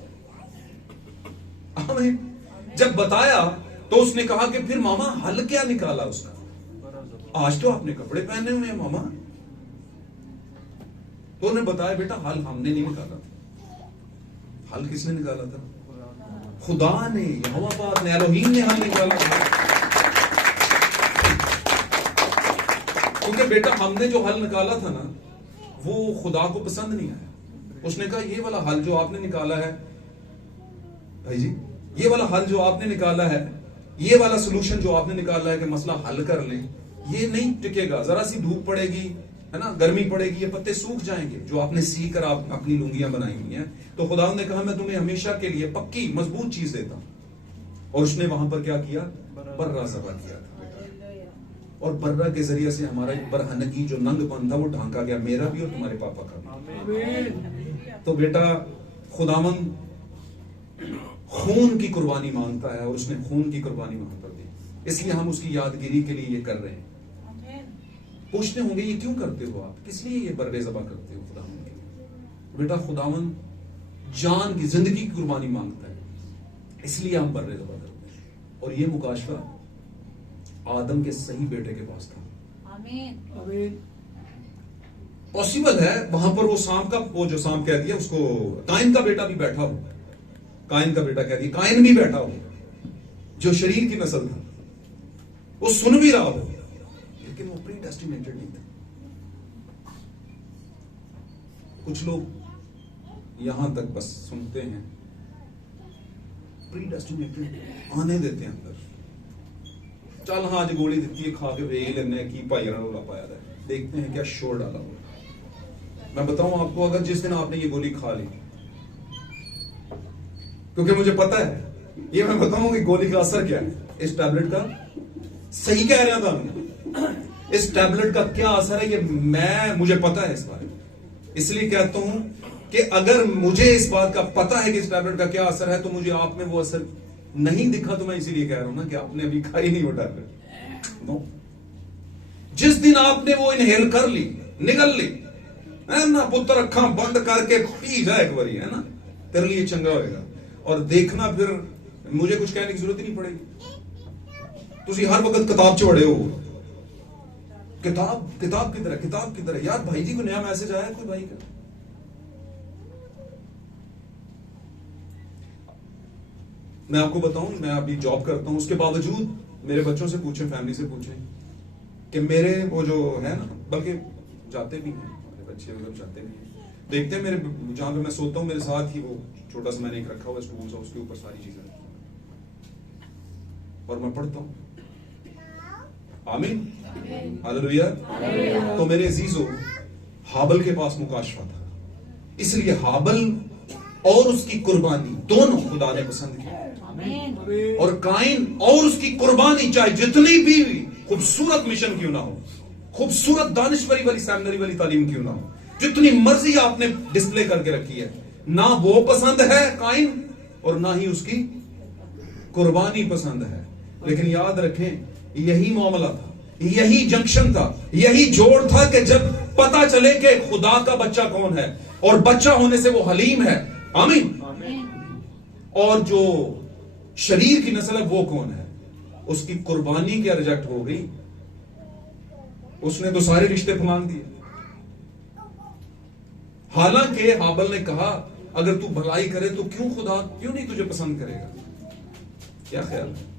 आमीन। जब बताया तो उसने कहा कि फिर मामा हल क्या निकाला उसका? आज तो आपने कपड़े पहने हुए हैं मामा। तो उन्हें बताया, बेटा हल हमने नहीं निकाला था। हल किसने निकाला था? खुदा ने, यहोवा पाक ने, एलोहीम ने हल निकाला था। क्योंकि बेटा हमने जो हल निकाला था ना, वो खुदा को पसंद नहीं आया। उसने कहा ये वाला हल जो आपने निकाला है भाई जी, ये वाला हल जो आपने निकाला है, ये वाला सोल्यूशन जो आपने निकाला है कि मसला हल कर लें, ये नहीं टिकेगा। जरा सी धूप पड़ेगी, है ना, गर्मी पड़ेगी, ये पत्ते सूख जाएंगे जो आपने सी कर आप अपनी लुंगियां बनाई हुई हैं। तो खुदा ने कहा मैं तुम्हें हमेशा के लिए पक्की मजबूत चीज देता हूं। और उसने वहां पर क्या किया? बर्रा ज़बा किया था, और बर्रा के जरिए से हमारा बरहनगी जो नंगपन था वो ढांका गया, मेरा भी और तुम्हारे पापा का भी। तो बेटा खुदावंद खून की कुर्बानी मांगता है, और उसने खून की कुर्बानी वहां पर दी, इसलिए हम उसकी यादगिरी के लिए ये कर रहे हैं। पूछते होंगे ये क्यों करते हो आप, किस लिए ये बर्रे ज़बा करते हो खुदावंद के लिए? बेटा खुदावंद जान की, जिंदगी की कुर्बानी मांगता है, इसलिए हम बर्रे ज़बा करते हैं। और ये मुकाशवा आदम के सही बेटे के पास था। आमीन। पॉसिबल है वहां पर वो सांप का, वो जो सांप कह दिया उसको, काइन का बेटा भी बैठा हो, काइन का बेटा कह दिया, काइन भी बैठा हो, जो शरीर की नस्ल था, वो सुन भी रहा हो, लेकिन वो प्री डेस्टिनेटेड नहीं था। कुछ लोग यहां तक बस सुनते हैं, प्री डेस्टिनेटेड आने देते हैं अंदर। चल हाँ आज गोली देती है, खा के वे लेने की भाई रोला पाया था, देखते हैं क्या शोर डाला हुआ। मैं बताऊं आपको, अगर जिस दिन आपने ये गोली खा ली, क्योंकि मुझे पता है, ये मैं बताऊं कि गोली का असर क्या है, इस टैबलेट का, सही कह रहा था, इस टैबलेट का क्या असर है ये मुझे पता है इस बारे में। इसलिए कहता हूं कि अगर मुझे इस बात का पता है कि इस टैबलेट का क्या असर है, तो मुझे आप में वो असर नहीं दिखा, तो मैं इसीलिए कह रहा हूं ना कि आपने अभी खाई नहीं वो टैबलेट। नो, जिस दिन आपने वो इनहेल कर ली, निगल ली, है ना, पुत्र अखा बंद करके पी जाए एक बारी, है ना, तेरे लिए चंगा होएगा। और देखना फिर मुझे कुछ कहने की जरूरत ही नहीं पड़ेगी। तुसी हर वक्त किताब चढ़े हो, किताब की तरह। यार भाई जी को नया मैसेज आया कोई भाई का, मैं आपको बताऊं, मैं अभी जॉब करता हूं, उसके बावजूद मेरे बच्चों से पूछें, फैमिली से पूछें कि मेरे वो जो है ना, बल्कि जाते भी हैं मेरे बच्चे उधर जाते भी हैं, देखते हैं मेरे जहां पे मैं सोता हूं मेरे साथ ही वो छोटा सा मैंने एक रखा हुआ स्टूल सा, उसके ऊपर सारी चीजें और मैं पढ़ता हूं। आमीन, हालेलुया। तो मेरे अजीजों, हाबल के पास मुकाशफा था, इसलिए हाबल और उसकी कुर्बानी दोनों खुदा ने पसंद की, और काइन और उसकी कुर्बानी चाहे जितनी भी खूबसूरत मिशन क्यों ना हो, खूबसूरत दानिशवरी वाली सेमिनरी वाली तालीम क्यों ना हो, जितनी मर्जी आपने डिस्प्ले करके रखी है, ना वो पसंद है काइन और ना ही उसकी कुर्बानी पसंद है। लेकिन याद रखें, यही मामला था, यही जंक्शन था, यही जोड़ था कि जब पता चले कि खुदा का बच्चा कौन है, और बच्चा होने से वो हलीम है, आमीन, और जो शरीर की नस्ल है वो कौन है, उसकी कुर्बानी क्या रिजेक्ट हो गई, उसने तो सारे रिश्ते फलांग दिए। हालांकि हाबल ने कहा अगर तू भलाई करे तो खुदा क्यों नहीं तुझे पसंद करेगा। क्या ख्याल है?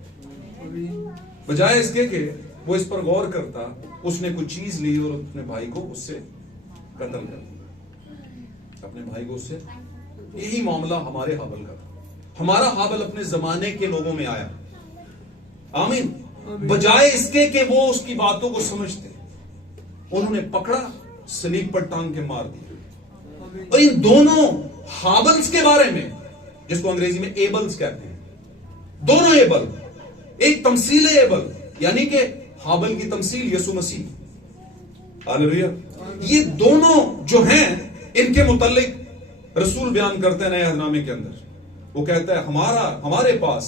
बजाय इसके कि वो इस पर गौर करता, उसने कुछ चीज ली और अपने भाई को उससे कत्ल कर दिया, अपने भाई को उससे। यही मामला हमारे हाबल का था। हमारा हाबल अपने जमाने के लोगों में आया, आमीन, बजाय इसके कि वो उसकी बातों को समझते, उन्होंने पकड़ा, सलीब पर टांग के मार दिया। और इन दोनों हाबल्स के बारे में, जिसको अंग्रेजी में एबल्स कहते हैं, दोनों एबल, एक तमसील एबल यानी कि हाबल की तमसील यसु मसीह, हालेलुया। ये दोनों जो हैं, इनके मुतालिक रसूल बयान करते हैं नए अहदनामे के अंदर, वो कहता है हमारे पास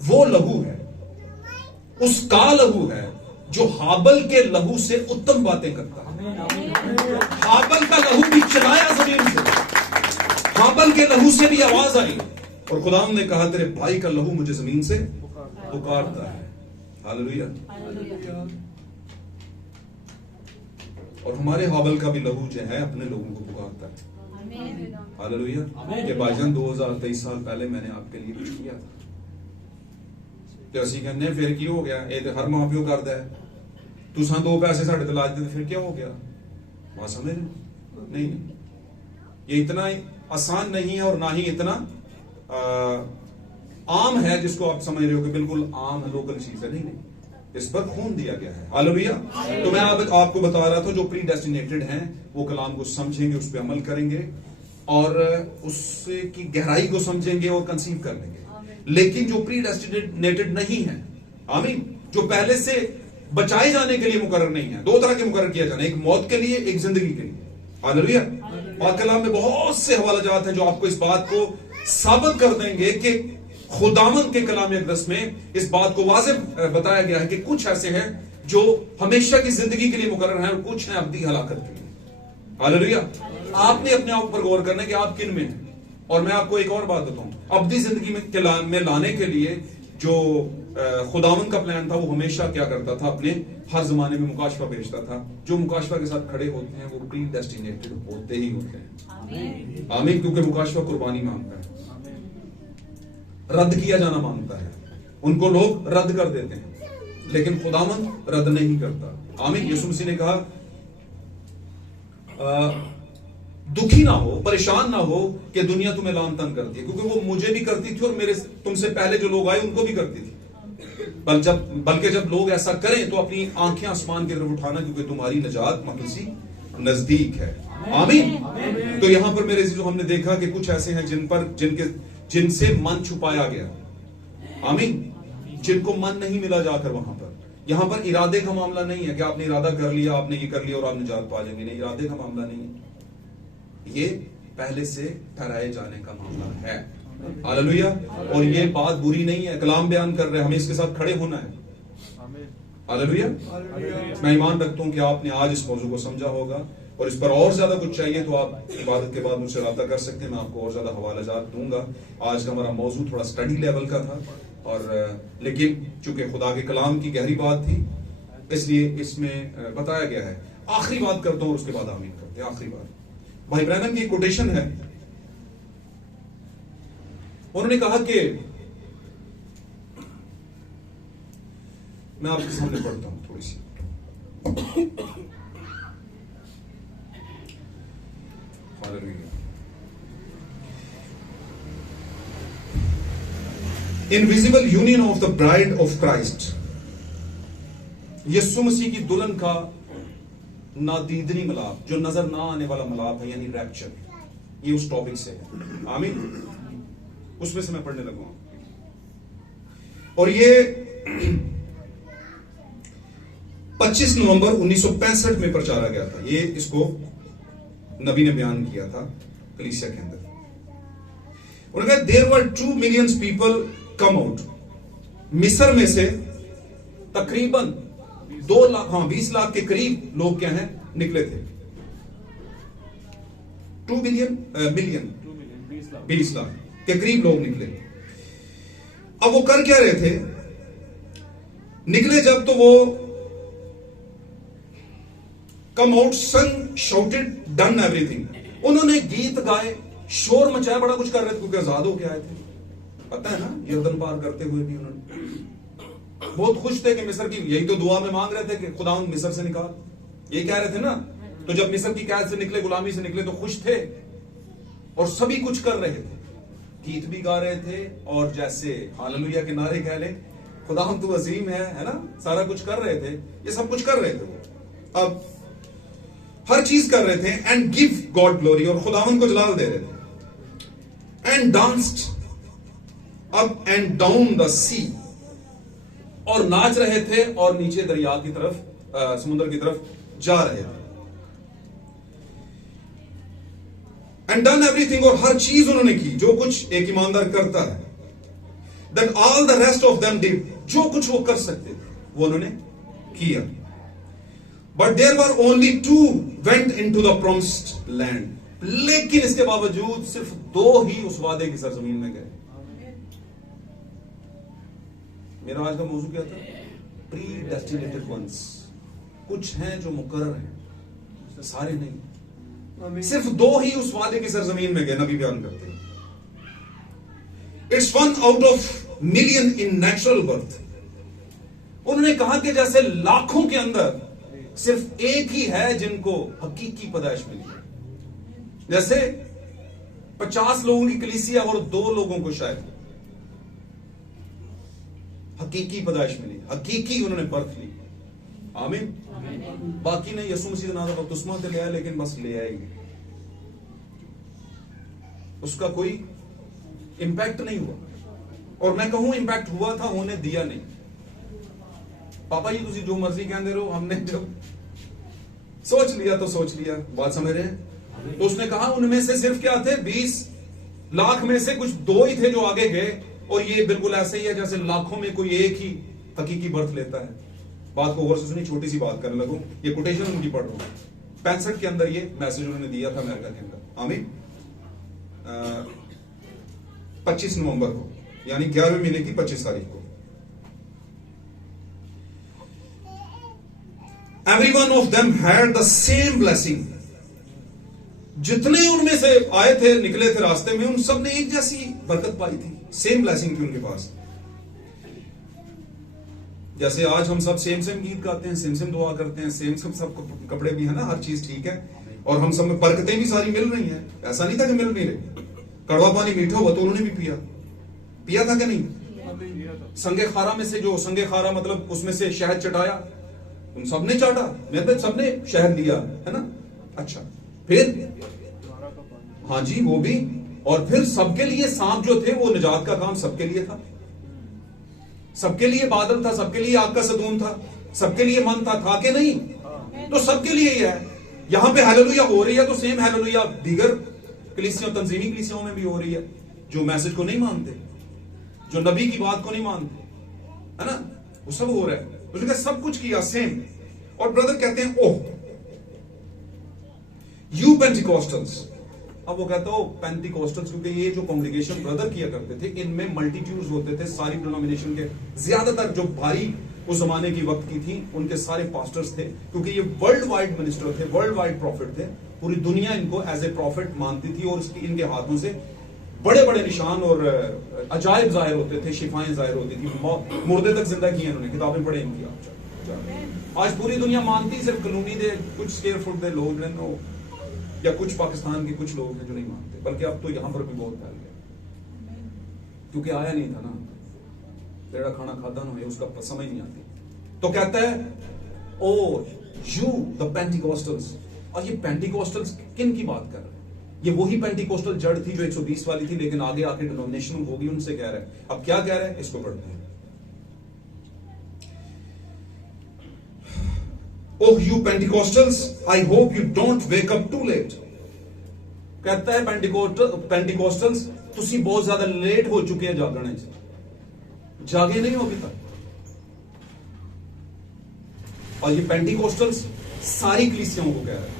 वो लहू है, उसका लहू है जो हाबल के लहू से उत्तम बातें करता है। हाबल का लहू भी चलाया जमीन से, हाबल के लहू से भी आवाज आई, और खुदा ने कहा तेरे भाई का लहू मुझे जमीन से पुकारता है। हालेलुया। और हमारे हाबल का भी लहू जो है अपने लोगों को पुकारता है। हालेलुया। ये भाईजान 2023 साल पहले मैंने आपके लिए कुछ किया था, तो असी कहने फिर की हो गया, ये तो हर मां प्यो करता है, तुसा 2 पैसे साढ़े तलाज दे फिर क्या हो गया, वहां समझ नहीं। ये इतना आसान नहीं है और ना ही इतना आम है जिसको आप समझ रहे हो कि बिल्कुल आम लोकल चीज है। नहीं, इस पर खून दिया गया है। हालेलुया। तो मैं आपको बता रहा था, जो प्री डेस्टिनेटेड हैं वो कलाम को समझेंगे, उस पर अमल करेंगे और उसकी गहराई को समझेंगे और कंसीव कर लेंगे। लेकिन जो प्री डेस्टिनेटेड नहीं है, आमीन, जो पहले से बचाए जाने के लिए मुकर्रर नहीं है, 2 तरह के मुकर्रर किया जाना, एक मौत के लिए, एक जिंदगी के लिए। हालेलुया। पाक कलाम में बहुत से हवालाजात हैं जो आपको इस बात को साबित कर देंगे कि खुदावंद के कलाम अक़दस में इस बात को वाज़ेह बताया गया है कि कुछ ऐसे हैं जो हमेशा की जिंदगी के लिए मुकर्रर हैं और कुछ हैं अब्दी हलाकत के लिए। हालेलुया। आपने अपने आप पर गौर करना है कि आप किन में हैं। और मैं आपको एक और बात बताऊं, अब्दी जिंदगी में लाने के लिए जो खुदावंद का प्लान था, वो हमेशा क्या करता था, अपने हर जमाने में मुकाशफा भेजता था। जो मुकाशफा के साथ खड़े होते हैं वो प्री डेस्टिनेटेड होते ही होते हैं। आमीन। क्योंकि मुकाशफा कुर्बानी मांगता है, रद्द किया जाना मांगता है। उनको लोग रद्द कर देते हैं, लेकिन खुदावंद रद्द नहीं करता। आमीन। यीशु मसीह ने कहा दुखी ना हो, परेशान ना हो कि दुनिया तुम्हें लान तन करती है, क्योंकि वो मुझे भी करती थी और मेरे तुमसे पहले जो लोग आए उनको भी करती थी। बल्कि जब लोग ऐसा करें तो अपनी आंखें आसमान की तरफ उठाना, क्योंकि तुम्हारी नजात मकसी नजदीक है। आमीन। तो यहां पर मेरे जो हमने देखा कि कुछ ऐसे हैं जिनसे मन छुपाया गया, आमीन, जिनको मन नहीं मिला जाकर वहां पर। यहां पर इरादे का मामला नहीं है कि आपने इरादा कर लिया, आपने ये कर लिया और आप निजात पा जाएंगे। नहीं, इरादे का मामला नहीं है, ये पहले से ठहराए जाने का मामला है। हालेलुया। और ये बात बुरी नहीं है, कलाम बयान कर रहे हैं, हमें इसके साथ खड़े होना है। हालेलुया। मैं ईमान रखता हूं कि आपने आज इस मौजू को समझा होगा, और इस पर और ज्यादा कुछ चाहिए तो आप इबादत के बाद मुझसे राब्ता कर सकते हैं। मैं आपको और ज्यादा हवालाजात दूंगा। आज का हमारा मौजू थोड़ा स्टडी लेवल का था, और लेकिन चूंकि खुदा के कलाम की गहरी बात थी, इसलिए इसमें बताया गया है। आखिरी बात करता हूं और उसके बाद आमीन करते हैं। आखिरी बात, भाई ब्रैनम की कोटेशन है, उन्होंने कहा कि मैं आपके सामने पढ़ता हूं थोड़ी सी। Invisible union of the bride of Christ, Yeshu Masih की दुल्हन का नादीदनी मिलाप, जो नजर ना आने वाला मिलाप है, यानी रैप्चर, ये उस टॉपिक से है। आमीन। उसमें से मैं पढ़ने लगा और ये 25 नवंबर 1965 में प्रचारा गया था। ये इसको नबी ने बयान किया था कलीसिया के अंदर। उन्होंने कहा there were 2 million people come out. मिस्र में से तकरीबन 2 लाख, 20 लाख के करीब लोग क्या हैं निकले थे। 2 मिलियन 20 लाख के करीब लोग निकले। अब वो कर क्या रहे थे? निकले जब तो वो कम आउट, सन, शाउटेड, डन एवरीथिंग। उन्होंने गीत गाए, शोर मचाया, बड़ा कुछ कर रहे थे क्योंकि आजाद होके आए थे। पता है ना, यर्दन पार करते हुए भी उन्होंने बहुत खुश थे कि मिस्र की, यही तो दुआ में मांग रहे थे कि खुदा मिस्र से निकाल, ये कह रहे थे ना। तो जब मिस्र की कैद से निकले, गुलामी से निकले, तो खुश थे और सभी कुछ कर रहे थे, गीत भी गा रहे थे और जैसे हालेलुया के नारे कह ले, खुदा हम तू अजीम है ना, सारा कुछ कर रहे थे। ये सब कुछ कर रहे थे वो, अब हर चीज कर रहे थे। एंड गिव गॉड ग्लोरी, और खुदावन को जलाल दे रहे थे। And danced up and down the sea, और नाच रहे थे और नीचे दरिया की तरफ, समुद्र की तरफ जा रहे थे। एंड डन एवरीथिंग, और हर चीज उन्होंने की जो कुछ एक ईमानदार करता है। That all the rest of them did, जो कुछ वो कर सकते थे वो उन्होंने किया। But there were only 2 went into the promised land, लेकिन इसके बावजूद सिर्फ 2 ही उस वादे की सरजमीन में गए। मेरा आज का मौजू क्या था? Predestinated ones. कुछ हैं जो मुकर्रर हैं, सारे नहीं। सिर्फ 2 ही उस वादे की सरजमीन में गए, नबी बयान करते हैं। It's 1 out of million in natural birth. उन्होंने कहा कि जैसे लाखों के अंदर सिर्फ एक ही है जिनको हकीकी पैदाइश मिली है। जैसे 50 लोगों की कलीसिया और 2 लोगों को शायद हकीकी पैदाइश मिली, हकीकी उन्होंने बर्थ ली। आमीन। बाकी नहीं, यीशु मसीह का नाम बपतिस्मा तो ले आया, लेकिन बस ले आएगी, उसका कोई इंपैक्ट नहीं हुआ। और मैं कहूं इंपैक्ट हुआ था, होने दिया नहीं। पापा जी तुसी जो मर्जी कहते रहो, हमने जब सोच लिया तो सोच लिया, बात समझ रहे हैं। तो उसने कहा उनमें से सिर्फ क्या थे, 20 लाख में से कुछ 2 ही थे जो आगे गए। और ये बिल्कुल ऐसे ही है जैसे लाखों में कोई एक ही हकीकी बर्थ लेता है। बात को गौर से सुनी, छोटी सी बात करने लगूं, ये कोटेशन उनकी पढ़ रहा हूं। 65 के अंदर ये मैसेज उन्होंने दिया था अमेरिका के अंदर। आमीन। 25 नवंबर को, यानी 11वें महीने की 25 तारीख को। Everyone of them had the same blessing. जितने उनमें से आए थे, निकले थे रास्ते में, उन सब ने एक जैसी बरकत पाई थी। सेम ब्लेसिंग थी उनके पास। जैसे आज हम सब सेम गीत गाते हैं, सेम दुआ करते हैं, सेम सब कपड़े भी है ना, हर चीज ठीक है, और हम सब में बरकतें भी सारी मिल रही हैं। ऐसा नहीं था कि मिल नहीं रही। कड़वा पानी मीठा हुआ तो उन्होंने भी पिया था कि नहीं? संगे खारा में से, जो संगे खारा मतलब उसमें से शहद चटाया, उन सबने चाटा, मेरे सबने शहद लिया, है ना। अच्छा, फिर हाँ जी वो भी, और फिर सबके लिए सांप जो थे, वो निजात का काम सबके लिए था। सबके लिए बादल था, सबके लिए आग का सदून था, सबके लिए मन था कि नहीं? तो सबके लिए ही है। यहां पे हालेलुया हो रही है तो सेम हालेलुया दीगर कलीसियाओं, तंजीमी कलीसियाओं में भी हो रही है, जो मैसेज को नहीं मानते, जो नबी की बात को नहीं मानते, है ना, वो सब हो रहा है। उसने सब कुछ किया सेम। और ब्रदर कहते हैं ओह यू पेंटिकॉस्टल्स। अब वो कहता हो पेंटिकॉस्टल्स, क्योंकि ये जो कांग्रेगेशन ब्रदर किया करते थे, इनमें मल्टीट्यूड्स होते थे, सारी डिनोमिनेशन के ज्यादातर जो भारी उस जमाने की वक्त की थी, उनके सारे पास्टर्स थे, क्योंकि ये वर्ल्ड वाइड मिनिस्टर थे, वर्ल्ड वाइड प्रॉफिट थे। पूरी दुनिया इनको एज ए प्रॉफिट मानती थी और इनके हाथों से बड़े बड़े निशान और अजायब जाहिर होते थे, शिफाएं जाहिर होती थी, मुर्दे तक जिंदा किए इन्होंने, किताबें पढ़े इनकी आप। आज पूरी दुनिया मानती सिर्फ कॉलोनी दे कुछ स्क्वायर फुट दे लोग ने, या कुछ पाकिस्तान के कुछ लोग हैं जो नहीं मानते, बल्कि अब तो यहां पर भी बहुत फैल गया, क्योंकि आया नहीं था ना, तेरा खाना खाता ना उसका समझ नहीं आती। तो कहता है ओ यू द पेंटिकोस्टल्स, और ये पेंटिकोस्टल्स किन की बात कर रहे हैं? ये वही पेंटिकोस्टल जड़ थी जो 120 वाली थी, लेकिन आगे आके डिनोमिनेशन होगी, उनसे कह रहा है। अब क्या कह रहा है, इसको पढ़ते हैं। Oh, you Pentecostals, I hope you don't wake up too late. कहता है पेंटिकोस्टल्स, तुसी बहुत ज्यादा लेट हो चुके हैं जागने से, जागे नहीं हो अभी तक। और ये पेंटिकोस्टल्स सारी कलीसियाओं को कह रहा है,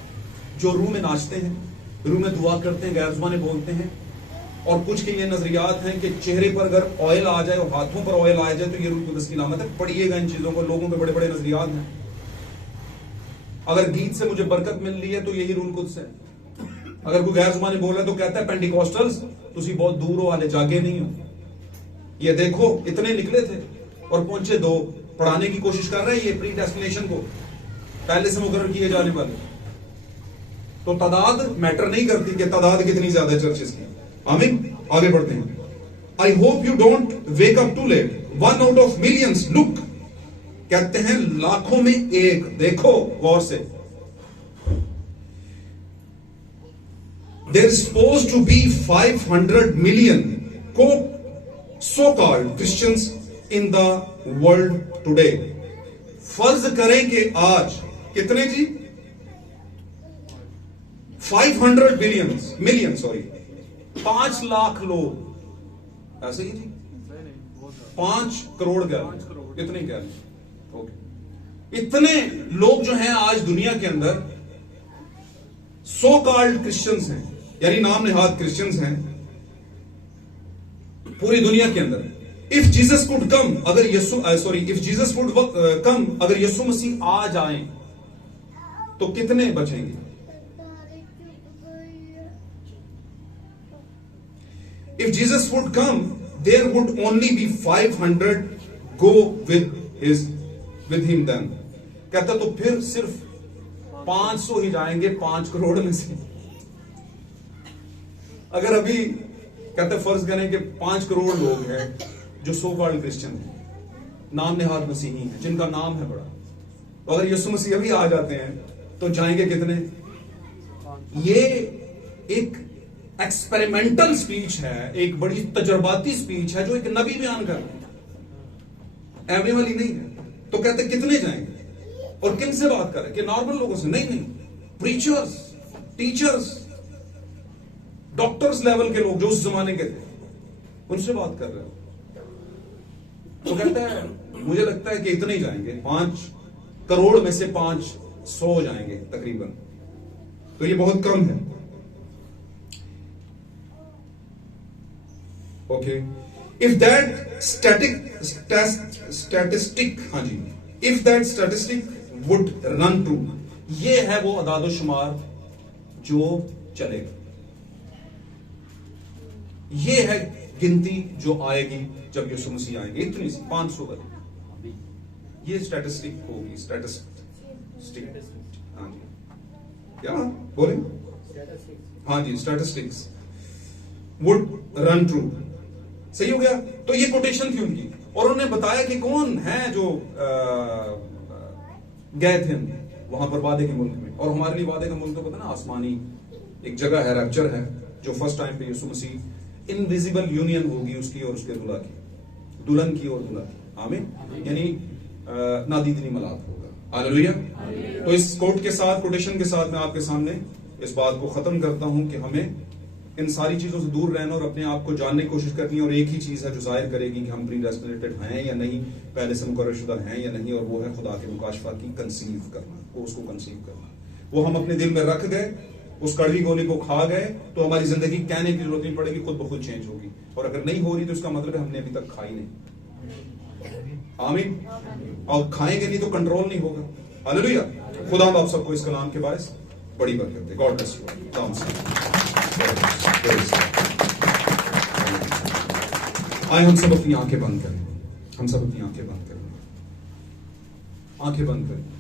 जो रूह में नाचते हैं, रूह में दुआ करते हैं, गैर ज़ुबानें बोलते हैं, और कुछ के लिए नजरियात हैं कि चेहरे पर अगर ऑयल आ जाए और हाथों पर ऑयल आ जाए तो ये रूह कुदस की नामत है। पढ़िएगा इन चीजों को, लोगों पे बड़े बड़े नजरियात हैं। अगर गीत से मुझे बरकत मिल रही है तो यही रूल कुदस है। अगर कोई गैर ज़ुबानी बोल रहा है तो कहता है पेंटिकोस्टल्स तुसी बहुत दूर हो, हाले जागे नहीं हो। ये देखो इतने निकले थे और पहुंचे दो, पढ़ाने की कोशिश कर रहे हैं ये प्री डेस्टिनेशन को, पहले से मुकर्रर किए जाने वाले। तो तादाद मैटर नहीं करती कि तादाद कितनी ज्यादा चर्चेस की। आमीन। आगे बढ़ते हैं। I hope you don't wake up too late, one out of millions, look, कहते हैं लाखों में एक, देखो गौर से, there is supposed to be 500 million को so called Christians in the world today. फर्ज करें कि आज कितने जी, 500 मिलियन 5 लाख लोग, ऐसे ही जी 5 करोड़ गैलन, इतने गैलन, ओके। इतने लोग जो हैं आज दुनिया के अंदर सो कॉल्ड क्रिश्चियंस हैं, यानी नाम नेहाद क्रिश्चियंस हैं पूरी दुनिया के अंदर। इफ जीसस कुड कम, अगर इफ जीसस कुड कम, अगर यीशु मसीह आ जाएं तो कितने बचेंगे? If Jesus would come, there would only be 500 go with him then. कहता तो फिर सिर्फ 500 ही जाएंगे 5 करोड़ में से। अगर अभी कहते फर्ज करें कि 5 करोड़ लोग हैं जो सो कॉल्ड क्रिश्चियन हैं, नाम नेहाद मसीही हैं, जिनका नाम है बड़ा, तो अगर यीशु मसीह अभी आ जाते हैं तो जाएंगे कितने? ये एक एक्सपेरिमेंटल स्पीच है, एक बड़ी तजर्बाती स्पीच है जो एक नबी बयान कर रहे हैं, एवरी वाली नहीं है। तो कहते कितने जाएंगे और किन से बात कर रहे हैं? कि नॉर्मल लोगों से नहीं, प्रीचर्स, टीचर्स, डॉक्टर्स लेवल के लोग जो उस जमाने के थे, उनसे बात कर रहे हैं। तो कहता है मुझे लगता है कि इतने ही जाएंगे, 5 करोड़ में से 500 जाएंगे तकरीबन, तो ये बहुत कम है। ओके, इफ दैट स्टैटिस्टिक, हाँ जी, if that statistic would run true, ये है वो अदादो शुमार जो चलेगा, ये है गिनती जो आएगी जब यीशु मसीह आएंगे, इतनी सी 500 वाली, ये स्टैटिस्टिक होगी, स्टैटिस्टिक, हाँ जी, क्या बोले? हाँ जी, स्टैटिस्टिक्स वुड रन ट्रू, सही हो गया। तो ये कोटेशन थी उनकी, और उन्होंने बताया कि कौन है जो गए थे वहां पर वादे के मुल्क में। और हमारे लिए वादे का मुल्क तो पता ना, आसमानी एक जगह है, रैप्चर है, जो फर्स्ट टाइम पे यीशु मसीह इनविजिबल यूनियन होगी उसकी और उसके दुल्हा की, दुल्हन की और दुल्हा की, आमीन, यानी नादीदनी मलाप होगा। हालेलुया। तो इस कोट के साथ, कोटेशन के साथ मैं आपके सामने इस बात को खत्म करता हूं कि हमें इन सारी चीजों से दूर रहना और अपने आप को जानने की कोशिश करनी है, और एक ही चीज है जो जाहिर करेगी कि हम प्रीडेस्टिनेटेड हैं या नहीं, पहले से मुकर्ररशुदा हैं या नहीं, और वो है खुदा के मुकाशफा की कंसीव करना, वो उसको कंसीव करना। वो हम अपने दिल में रख गए, उस कड़वी गोली को खा गए, तो हमारी जिंदगी कहने की जरूरत नहीं पड़ेगी, खुद ब खुद चेंज होगी। और अगर नहीं हो रही तो इसका मतलब है हमने अभी तक खाई नहीं, आमीन, और खाएंगे नहीं तो कंट्रोल नहीं होगा। हालेलुया। खुदा आप सबको इस कलाम के बायस बड़ी बरकत दे। God bless you. आए हम सब अपनी आंखें बंद करें, हम सब अपनी आंखें बंद करें, आंखें बंद करें।